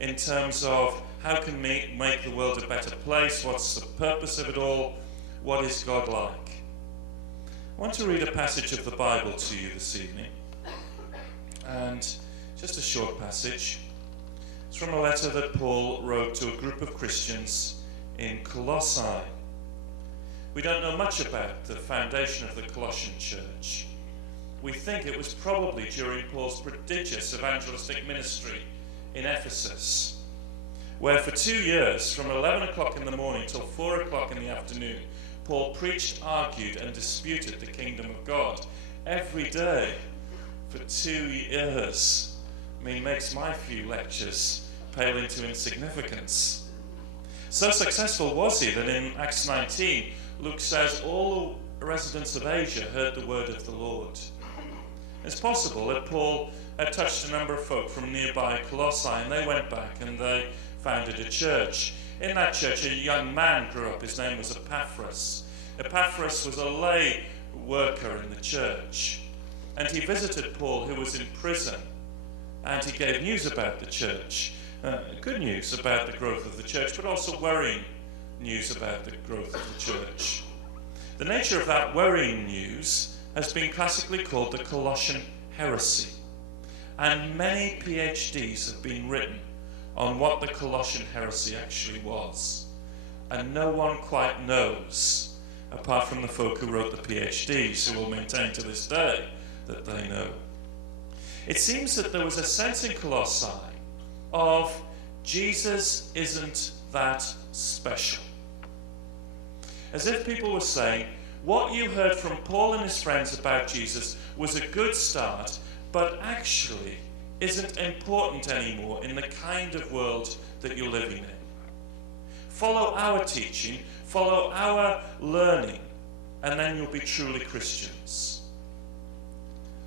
in terms of how can we make the world a better place? What's the purpose of it all? What is God like? I want to read a passage of the Bible to you this evening, and just a short passage. It's from a letter that Paul wrote to a group of Christians in Colossae. We don't know much about the foundation of the Colossian church. We think it was probably during Paul's prodigious evangelistic ministry in Ephesus, where for 2 years, from 11 o'clock in the morning till 4 o'clock in the afternoon, Paul preached, argued, and disputed the kingdom of God every day for 2 years. I mean, makes my few lectures pale into insignificance. So successful was he that in Acts 19, Luke says all the residents of Asia heard the word of the Lord. It's possible that Paul had touched a number of folk from nearby Colossae, and they went back and they founded a church. In that church, a young man grew up. His name was Epaphras. Epaphras was a lay worker in the church, and he visited Paul, who was in prison, and he gave news about the church. Good news about the growth of the church, but also worrying news about the growth of the church. The nature of that worrying news has been classically called the Colossian heresy, and many PhDs have been written on what the Colossian heresy actually was, and no one quite knows, apart from the folk who wrote the PhDs, who will maintain to this day that they know. It seems that there was a sense in Colossae of Jesus isn't that special. As if people were saying, what you heard from Paul and his friends about Jesus was a good start, but actually isn't important anymore in the kind of world that you're living in. Follow our teaching, follow our learning, and then you'll be truly Christians.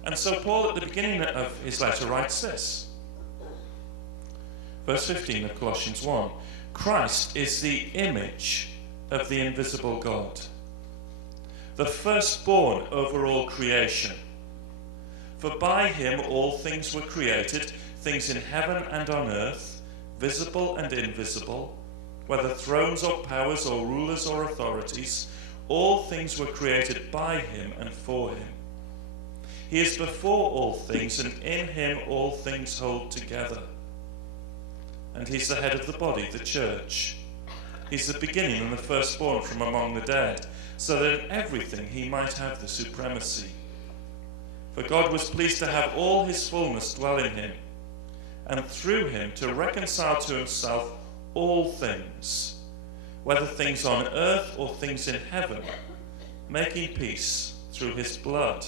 And so Paul at the beginning of his letter writes this. Verse 15 of Colossians 1. Christ is the image of the invisible God, the firstborn over all creation. For by him all things were created, things in heaven and on earth, visible and invisible, whether thrones or powers or rulers or authorities, all things were created by him and for him. He is before all things, and in him all things hold together. And he's the head of the body, the church. He's the beginning and the firstborn from among the dead, so that in everything he might have the supremacy. For God was pleased to have all his fullness dwell in him, and through him to reconcile to himself all things, whether things on earth or things in heaven, making peace through his blood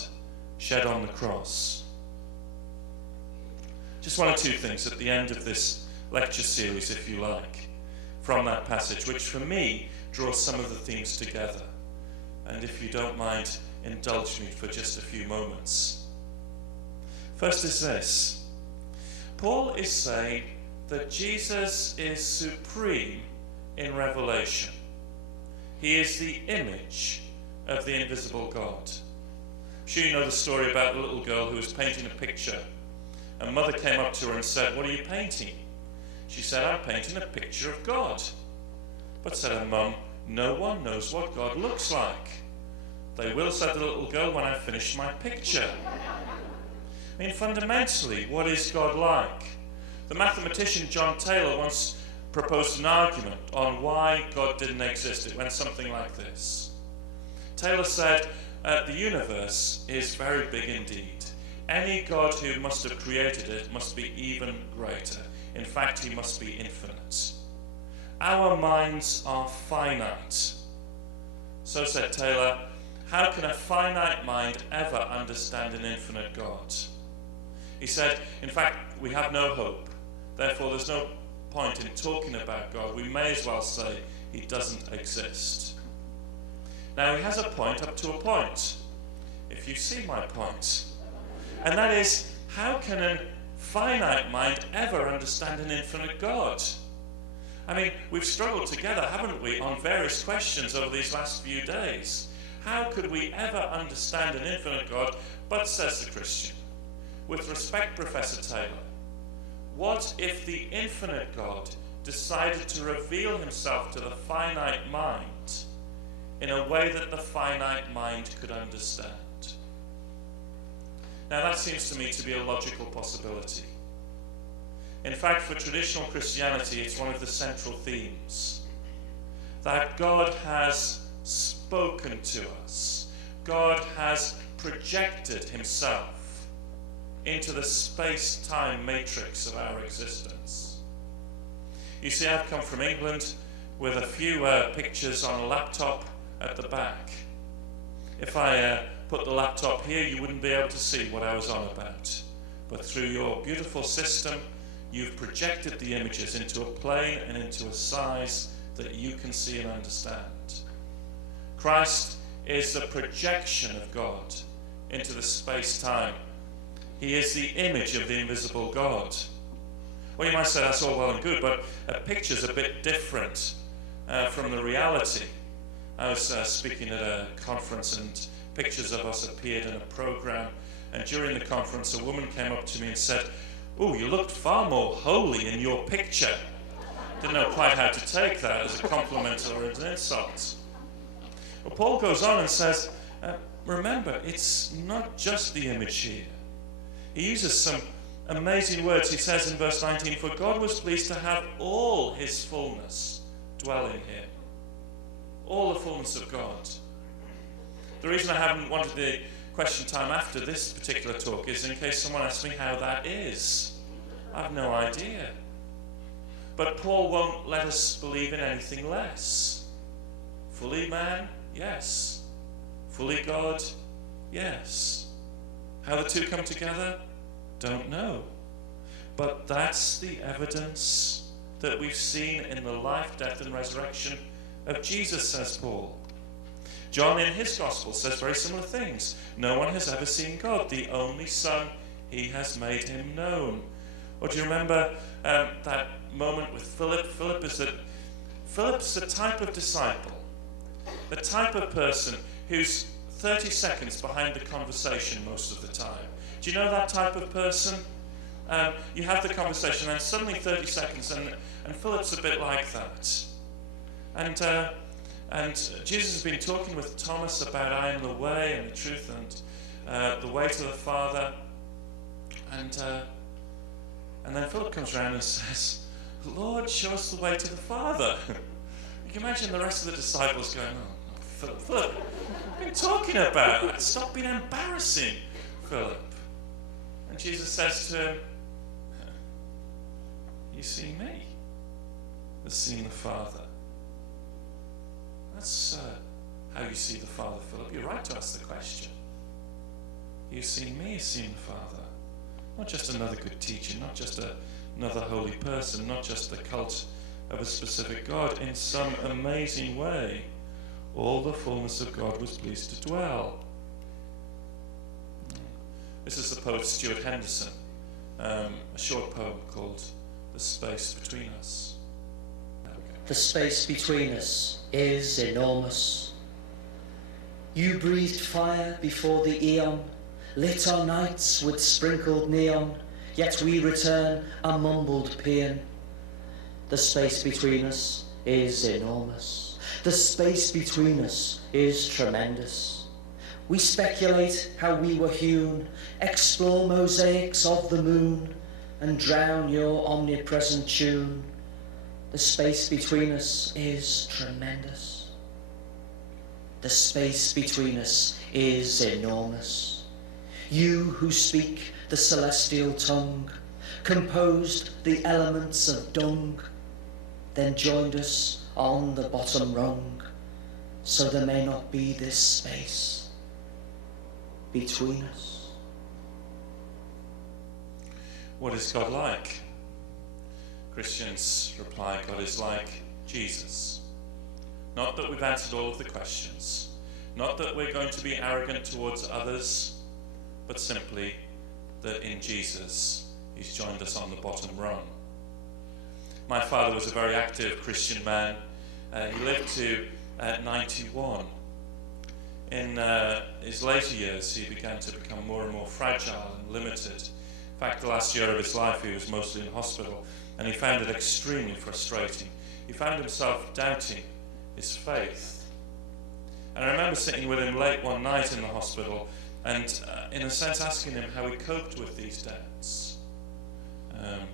shed on the cross. Just one or two things at the end of this lecture series, if you like, from that passage, which for me draws some of the themes together. And if you don't mind, indulge me for just a few moments. First is this. Paul is saying that Jesus is supreme in revelation. He is the image of the invisible God. I'm sure you know the story about the little girl who was painting a picture. And mother came up to her and said, "What are you painting?" She said, "I'm painting a picture of God." But said her mum, "No one knows what God looks like." "They will," said the little girl, "when I finish my picture." I mean, fundamentally, what is God like? The mathematician John Taylor once proposed an argument on why God didn't exist. It went something like this. Taylor said, the universe is very big indeed. Any God who must have created it must be even greater. In fact, he must be infinite. Our minds are finite. So said Taylor, how can a finite mind ever understand an infinite God? He said, in fact, we have no hope. Therefore, there's no point in talking about God. We may as well say he doesn't exist. Now, he has a point up to a point, if you see my point. And that is, how can a finite mind ever understand an infinite God? I mean, we've struggled together, haven't we, on various questions over these last few days. How could we ever understand an infinite God? But, says the Christian, with respect, Professor Taylor, what if the infinite God decided to reveal himself to the finite mind in a way that the finite mind could understand? Now that seems to me to be a logical possibility. In fact, for traditional Christianity, it's one of the central themes. That God has spoken to us. God has projected himself into the space-time matrix of our existence. You see, I've come from England with a few pictures on a laptop at the back. If I put the laptop here, you wouldn't be able to see what I was on about. But through your beautiful system, you've projected the images into a plane and into a size that you can see and understand. Christ is the projection of God into the space-time. He is the image of the invisible God. Well, you might say that's all well and good, but a picture's a bit different from the reality. I was speaking at a conference and pictures of us appeared in a program, and during the conference a woman came up to me and said, "Oh, you looked far more holy in your picture." Didn't know quite how to take that as a compliment or as an insult. But Paul goes on and says, remember, it's not just the image here. He uses some amazing words. He says in verse 19, "For God was pleased to have all his fullness dwell in him." All the fullness of God. The reason I haven't wanted the question time after this particular talk is in case someone asks me how that is. I have no idea. But Paul won't let us believe in anything less. Fully man? Yes. Fully God? Yes. How the two come together? Don't know. But that's the evidence that we've seen in the life, death, and resurrection of Jesus, says Paul. John in his gospel says very similar things. No one has ever seen God, the only Son, he has made him known. Or do you remember that moment with Philip? Philip's the type of disciple, the type of person who's 30 seconds behind the conversation most of the time. Do you know that type of person? You have the conversation and suddenly 30 seconds and Philip's a bit like that. And Jesus has been talking with Thomas about I am the way and the truth the way to the Father. And then Philip comes around and says, Lord, show us the way to the Father. You can imagine the rest of the disciples going, oh, Philip, what are you talking about? Stop being embarrassing, Philip. And Jesus says to him, you see me, has seen the Father. That's how you see the Father, Philip. You're right to ask the question. You've seen me, you've seen the Father. Not just another good teacher, not just another holy person, not just the cult of a specific God. In some amazing way, all the fullness of God was pleased to dwell. This is the poet Stuart Henderson, a short poem called The Space Between Us. The space between us is enormous. You breathed fire before the eon, lit our nights with sprinkled neon, yet we return a mumbled paean. The space between us is enormous. The space between us is tremendous. We speculate how we were hewn, explore mosaics of the moon, and drown your omnipresent tune. The space between us is tremendous. The space between us is enormous. You who speak the celestial tongue, composed the elements of dung, then joined us on the bottom rung, so there may not be this space between us. What is God like? Christians reply, God is like Jesus. Not that we've answered all of the questions, not that we're going to be arrogant towards others, but simply that in Jesus, he's joined us on the bottom rung. My father was a very active Christian man. He lived to 91. In his later years, he began to become more and more fragile and limited. In fact, the last year of his life, he was mostly in hospital, and he found it extremely frustrating. He found himself doubting his faith. And I remember sitting with him late one night in the hospital and, in a sense, asking him how he coped with these doubts. And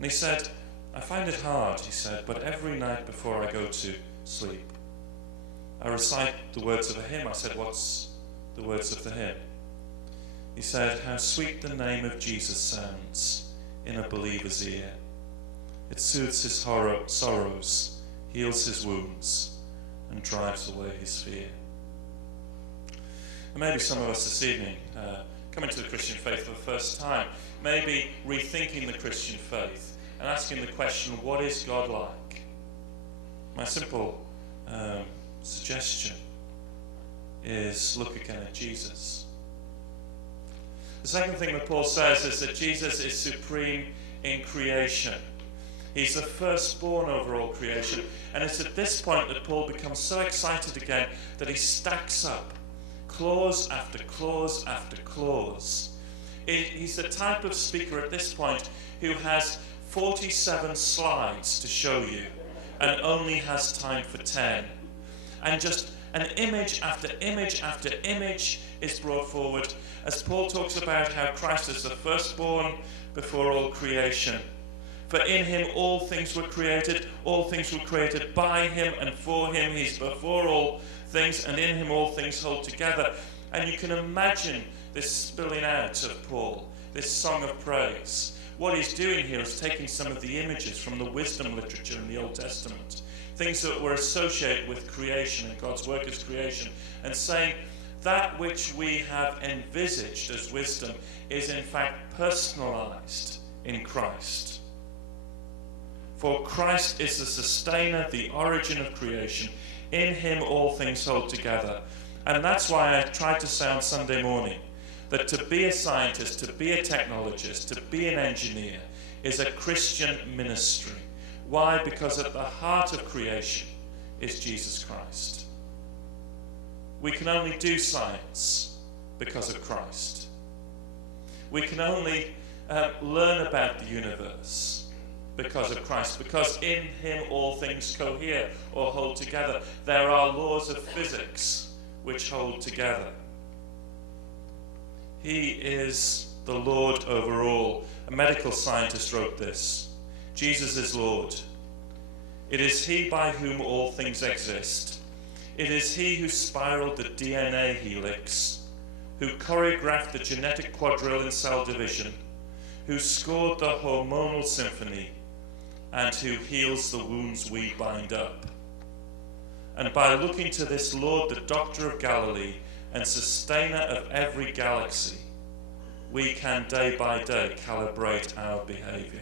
he said, I find it hard, he said, but every night before I go to sleep, I recite the words of a hymn. I said, what's the words of the hymn? He said, how sweet the name of Jesus sounds in a believer's ear. It soothes his sorrows, heals his wounds, and drives away his fear. And maybe some of us this evening, coming to the Christian faith for the first time, maybe rethinking the Christian faith and asking the question, what is God like? My simple suggestion is look again at Jesus. The second thing that Paul says is that Jesus is supreme in creation. He's the firstborn over all creation. And it's at this point that Paul becomes so excited again that he stacks up clause after clause after clause. He's the type of speaker at this point who has 47 slides to show you and only has time for 10. And just an image after image after image is brought forward as Paul talks about how Christ is the firstborn before all creation. For in him all things were created by him and for him. He's before all things, and in him all things hold together. And you can imagine this spilling out of Paul, this song of praise. What he's doing here is taking some of the images from the wisdom literature in the Old Testament, things that were associated with creation and God's work as creation, and saying that which we have envisaged as wisdom is in fact personalized in Christ. For Christ is the sustainer, the origin of creation. In him all things hold together. And that's why I tried to say on Sunday morning that to be a scientist, to be a technologist, to be an engineer is a Christian ministry. Why? Because at the heart of creation is Jesus Christ. We can only do science because of Christ. We can only learn about the universe because of Christ, because in him all things cohere or hold together. There are laws of physics which hold together. He is the Lord over all. A medical scientist wrote this. Jesus is Lord. It is he by whom all things exist. It is he who spiraled the DNA helix, who choreographed the genetic quadrille in cell division, who scored the hormonal symphony, and who heals the wounds we bind up. And by looking to this Lord, the Doctor of Galilee and sustainer of every galaxy, we can day by day calibrate our behavior.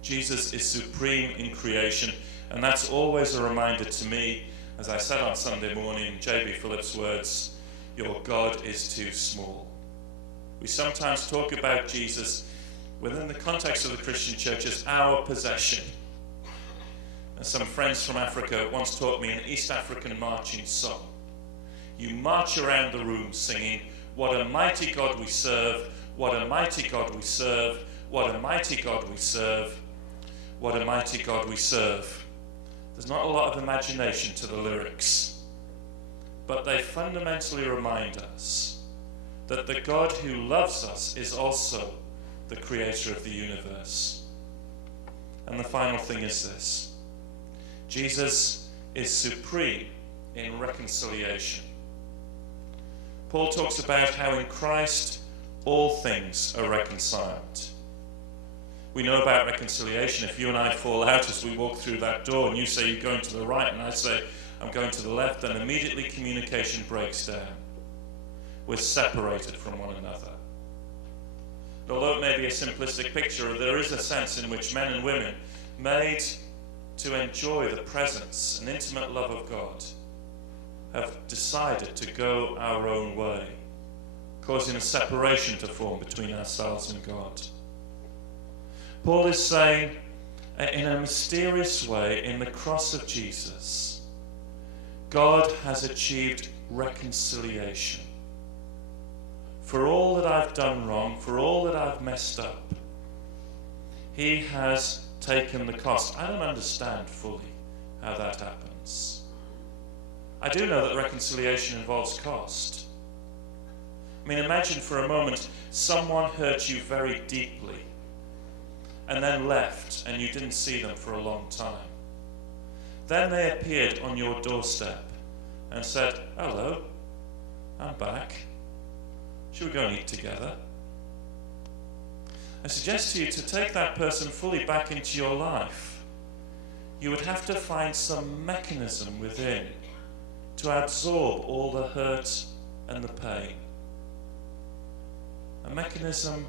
Jesus is supreme in creation, and that's always a reminder to me, as I said on Sunday morning, J.B. Phillips' words, your God is too small. We sometimes talk about Jesus within the context of the Christian church as our possession. And some friends from Africa once taught me an East African marching song. You march around the room singing, what a mighty God we serve, what a mighty God we serve, what a mighty God we serve, what a mighty God we serve. There's not a lot of imagination to the lyrics, but they fundamentally remind us that the God who loves us is also the creator of the universe. And the final thing is this. Jesus is supreme in reconciliation. Paul talks about how in Christ all things are reconciled. We know about reconciliation. If you and I fall out as we walk through that door and you say you're going to the right and I say I'm going to the left, then immediately communication breaks down. We're separated from one another. Although it may be a simplistic picture, there is a sense in which men and women made to enjoy the presence and intimate love of God have decided to go our own way, causing a separation to form between ourselves and God. Paul is saying, in a mysterious way, in the cross of Jesus, God has achieved reconciliation. For all that I've done wrong, for all that I've messed up, he has taken the cost. I don't understand fully how that happens. I do know that reconciliation involves cost. I mean, imagine for a moment someone hurt you very deeply and then left and you didn't see them for a long time. Then they appeared on your doorstep and said, hello, I'm back. Should we go and eat together? I suggest to you to take that person fully back into your life. You would have to find some mechanism within to absorb all the hurt and the pain. A mechanism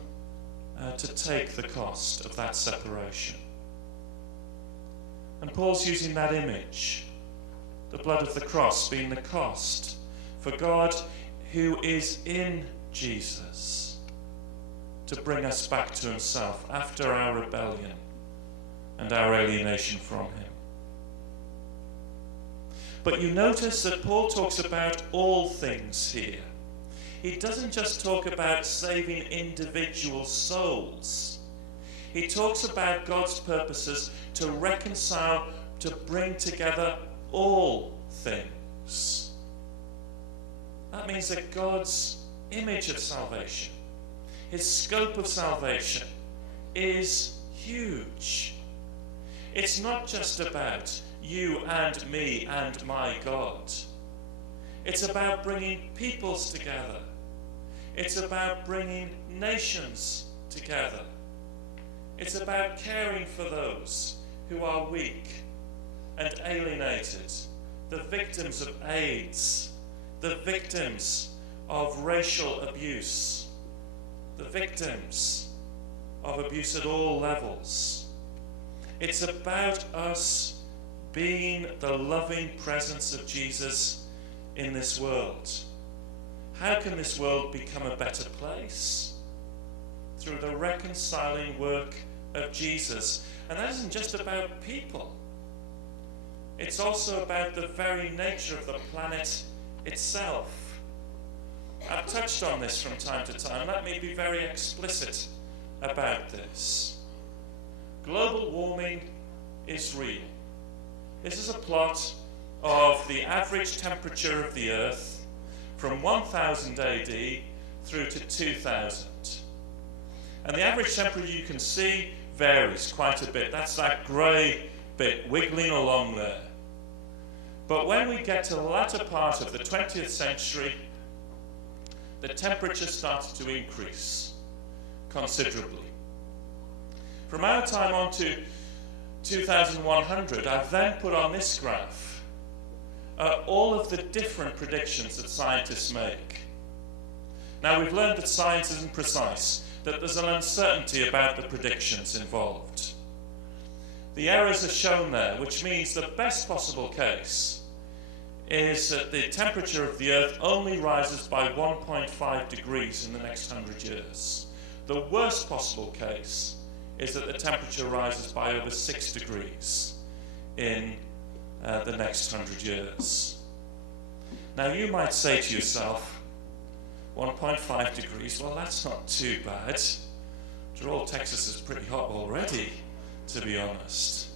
to take the cost of that separation. And Paul's using that image, the blood of the cross being the cost for God who is in Jesus to bring us back to himself after our rebellion and our alienation from him. But you notice that Paul talks about all things here. He doesn't just talk about saving individual souls. He talks about God's purposes to reconcile, to bring together all things. That means that God's image of salvation, his scope of salvation, is huge. It's not just about you and me and my God. It's about bringing peoples together. It's about bringing nations together. It's about caring for those who are weak and alienated, the victims of AIDS, the victims of racial abuse, the victims of abuse at all levels. It's about us being the loving presence of Jesus in this world. How can this world become a better place? Through the reconciling work of Jesus. And that isn't just about people. It's also about the very nature of the planet itself. I've touched on this from time to time. Let me be very explicit about this. Global warming is real. This is a plot of the average temperature of the Earth from 1000 AD through to 2000. And the average temperature you can see varies quite a bit. That's that grey bit wiggling along there. But when we get to the latter part of the 20th century, the temperature started to increase considerably. From our time on to 2100, I've then put on this graph all of the different predictions that scientists make. Now, we've learned that science isn't precise, that there's an uncertainty about the predictions involved. The errors are shown there, which means the best possible case is that the temperature of the Earth only rises by 1.5 degrees in the next 100 years. The worst possible case is that the temperature rises by over 6 degrees in the next 100 years. Now, you might say to yourself, 1.5 degrees, well, that's not too bad. After all, Texas is pretty hot already, to be honest.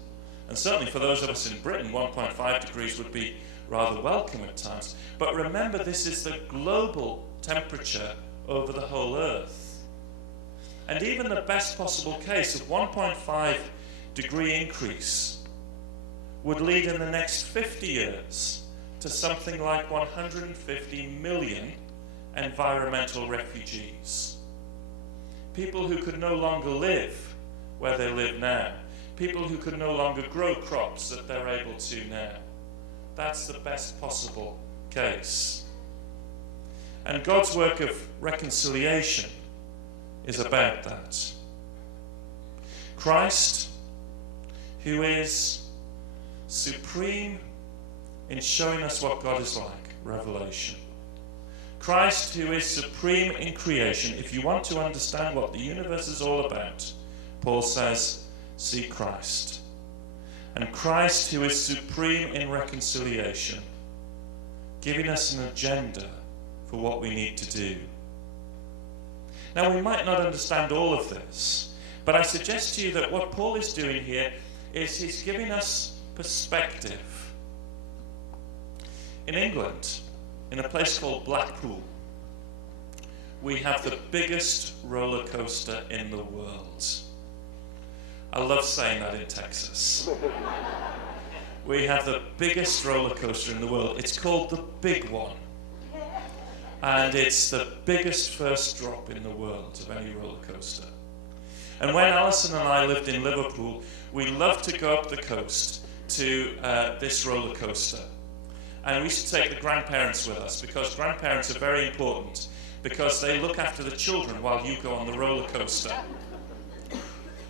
And certainly for those of us in Britain, 1.5 degrees would be rather welcome at times. But remember, this is the global temperature over the whole Earth. And even the best possible case of 1.5 degree increase would lead in the next 50 years to something like 150 million environmental refugees. People who could no longer live where they live now. People who could no longer grow crops that they're able to now. That's the best possible case. And God's work of reconciliation is about that. Christ, who is supreme in showing us what God is like, Revelation. Christ, who is supreme in creation. If you want to understand what the universe is all about, Paul says, see Christ. And Christ, who is supreme in reconciliation, giving us an agenda for what we need to do. Now, we might not understand all of this, but I suggest to you that what Paul is doing here is he's giving us perspective. In England, in a place called Blackpool, we have the biggest roller coaster in the world. I love saying that in Texas. We have the biggest roller coaster in the world. It's called the Big One. And it's the biggest first drop in the world of any roller coaster. And when Alison and I lived in Liverpool, we loved to go up the coast to this roller coaster. And we used to take the grandparents with us, because grandparents are very important, because they look after the children while you go on the roller coaster.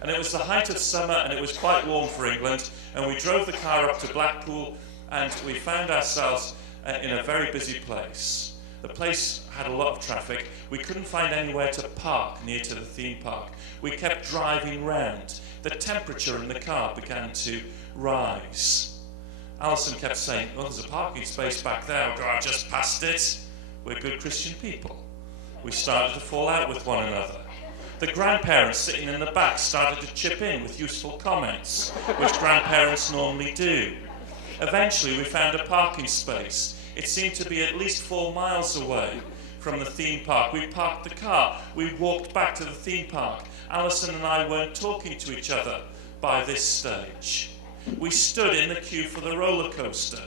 And it was the height of summer, and it was quite warm for England, and we drove the car up to Blackpool, and we found ourselves in a very busy place. The place had a lot of traffic. We couldn't find anywhere to park near to the theme park. We kept driving round. The temperature in the car began to rise. Alison kept saying, well, there's a parking space back there. Oh, I just passed it. We're good Christian people. We started to fall out with one another. The grandparents sitting in the back started to chip in with useful comments, which grandparents normally do. Eventually, we found a parking space. It seemed to be at least 4 miles away from the theme park. We parked the car. We walked back to the theme park. Alison and I weren't talking to each other by this stage. We stood in the queue for the roller coaster.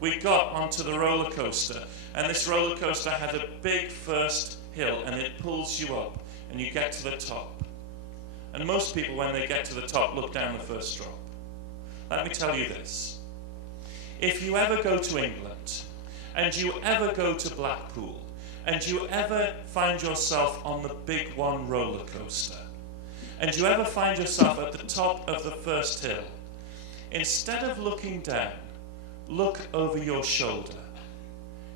We got onto the roller coaster, and this roller coaster had a big first hill, and it pulls you up, and you get to the top. And most people, when they get to the top, look down the first drop. Let me tell you this. If you ever go to England, and you ever go to Blackpool, and you ever find yourself on the Big One roller coaster, and you ever find yourself at the top of the first hill, instead of looking down, look over your shoulder.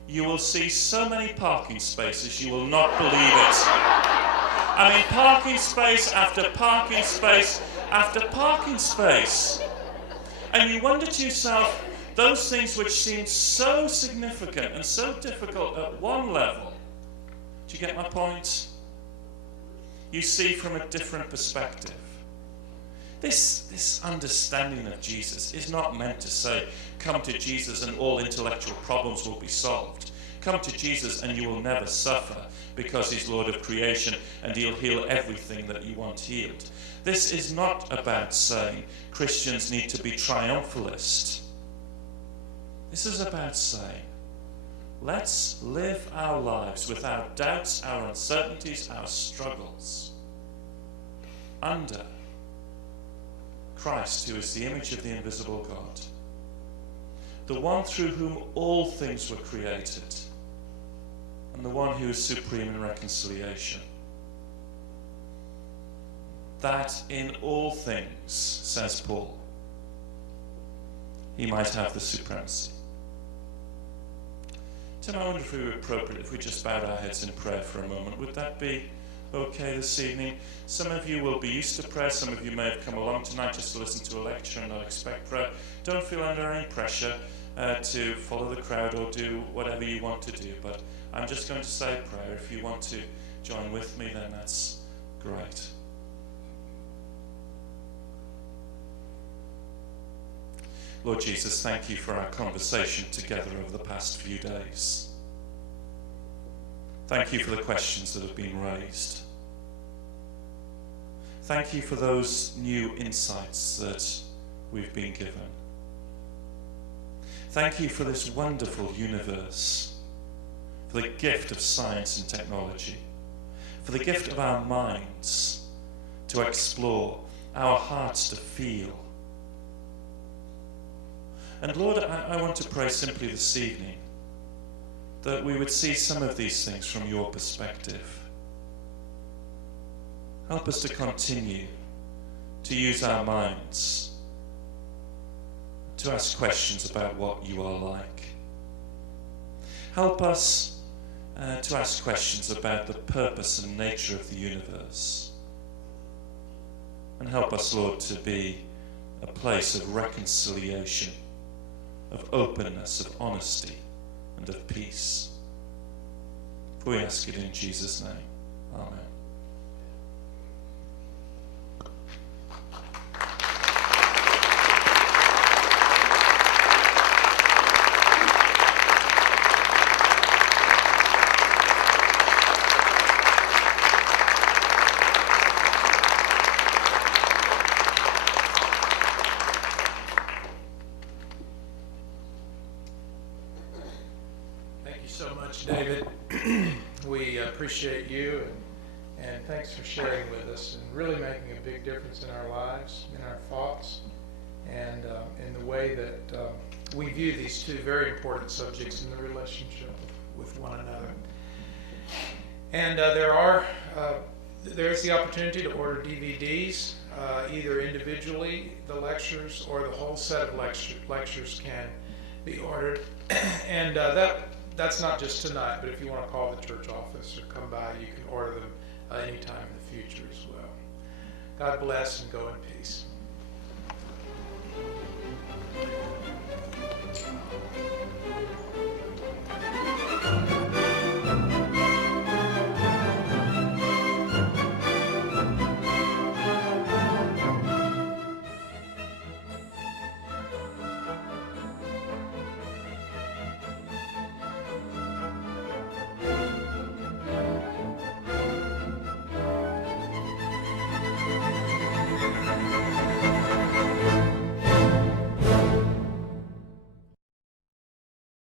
You will see so many parking spaces, you will not believe it. I mean, parking space after parking space after parking space. And you wonder to yourself, those things which seem so significant and so difficult at one level, do you get my point? You see from a different perspective. This understanding of Jesus is not meant to say, come to Jesus and all intellectual problems will be solved. come to Jesus and you will never suffer because he's Lord of creation and he'll heal everything that you want healed. This is not about saying Christians need to be triumphalist. This is about saying, let's live our lives with our doubts, our uncertainties, our struggles under Christ, who is the image of the invisible God, the one through whom all things were created, and the one who is supreme in reconciliation. That in all things, says Paul, he might have the supremacy. Tim, I wonder if it would be appropriate if we just bowed our heads in prayer for a moment. Would that be okay this evening? Some of you will be used to prayer. Some of you may have come along tonight just to listen to a lecture and not expect prayer. Don't feel under any pressure to follow the crowd or do whatever you want to do. But I'm just going to say a prayer. If you want to join with me, then that's great. Lord Jesus, thank you for our conversation together over the past few days. Thank you for the questions that have been raised. Thank you for those new insights that we've been given. Thank you for this wonderful universe, for the gift of science and technology, for the gift of our minds to explore, our hearts to feel. And Lord, I want to pray simply this evening that we would see some of these things from your perspective. Help us to continue to use our minds to ask questions about what you are like. Help us to ask questions about the purpose and nature of the universe. And help us, Lord, to be a place of reconciliation, of openness, of honesty, and of peace. For we ask it in Jesus' name. Amen. David, we appreciate you and thanks for sharing with us and really making a big difference in our lives, in our thoughts, and in the way that we view these two very important subjects in the relationship with one another. And there's the opportunity to order DVDs, either individually, the lectures, or the whole set of lectures can be ordered. And that's not just tonight, but if you want to call the church office or come by, you can order them anytime in the future as well. God bless and go in peace.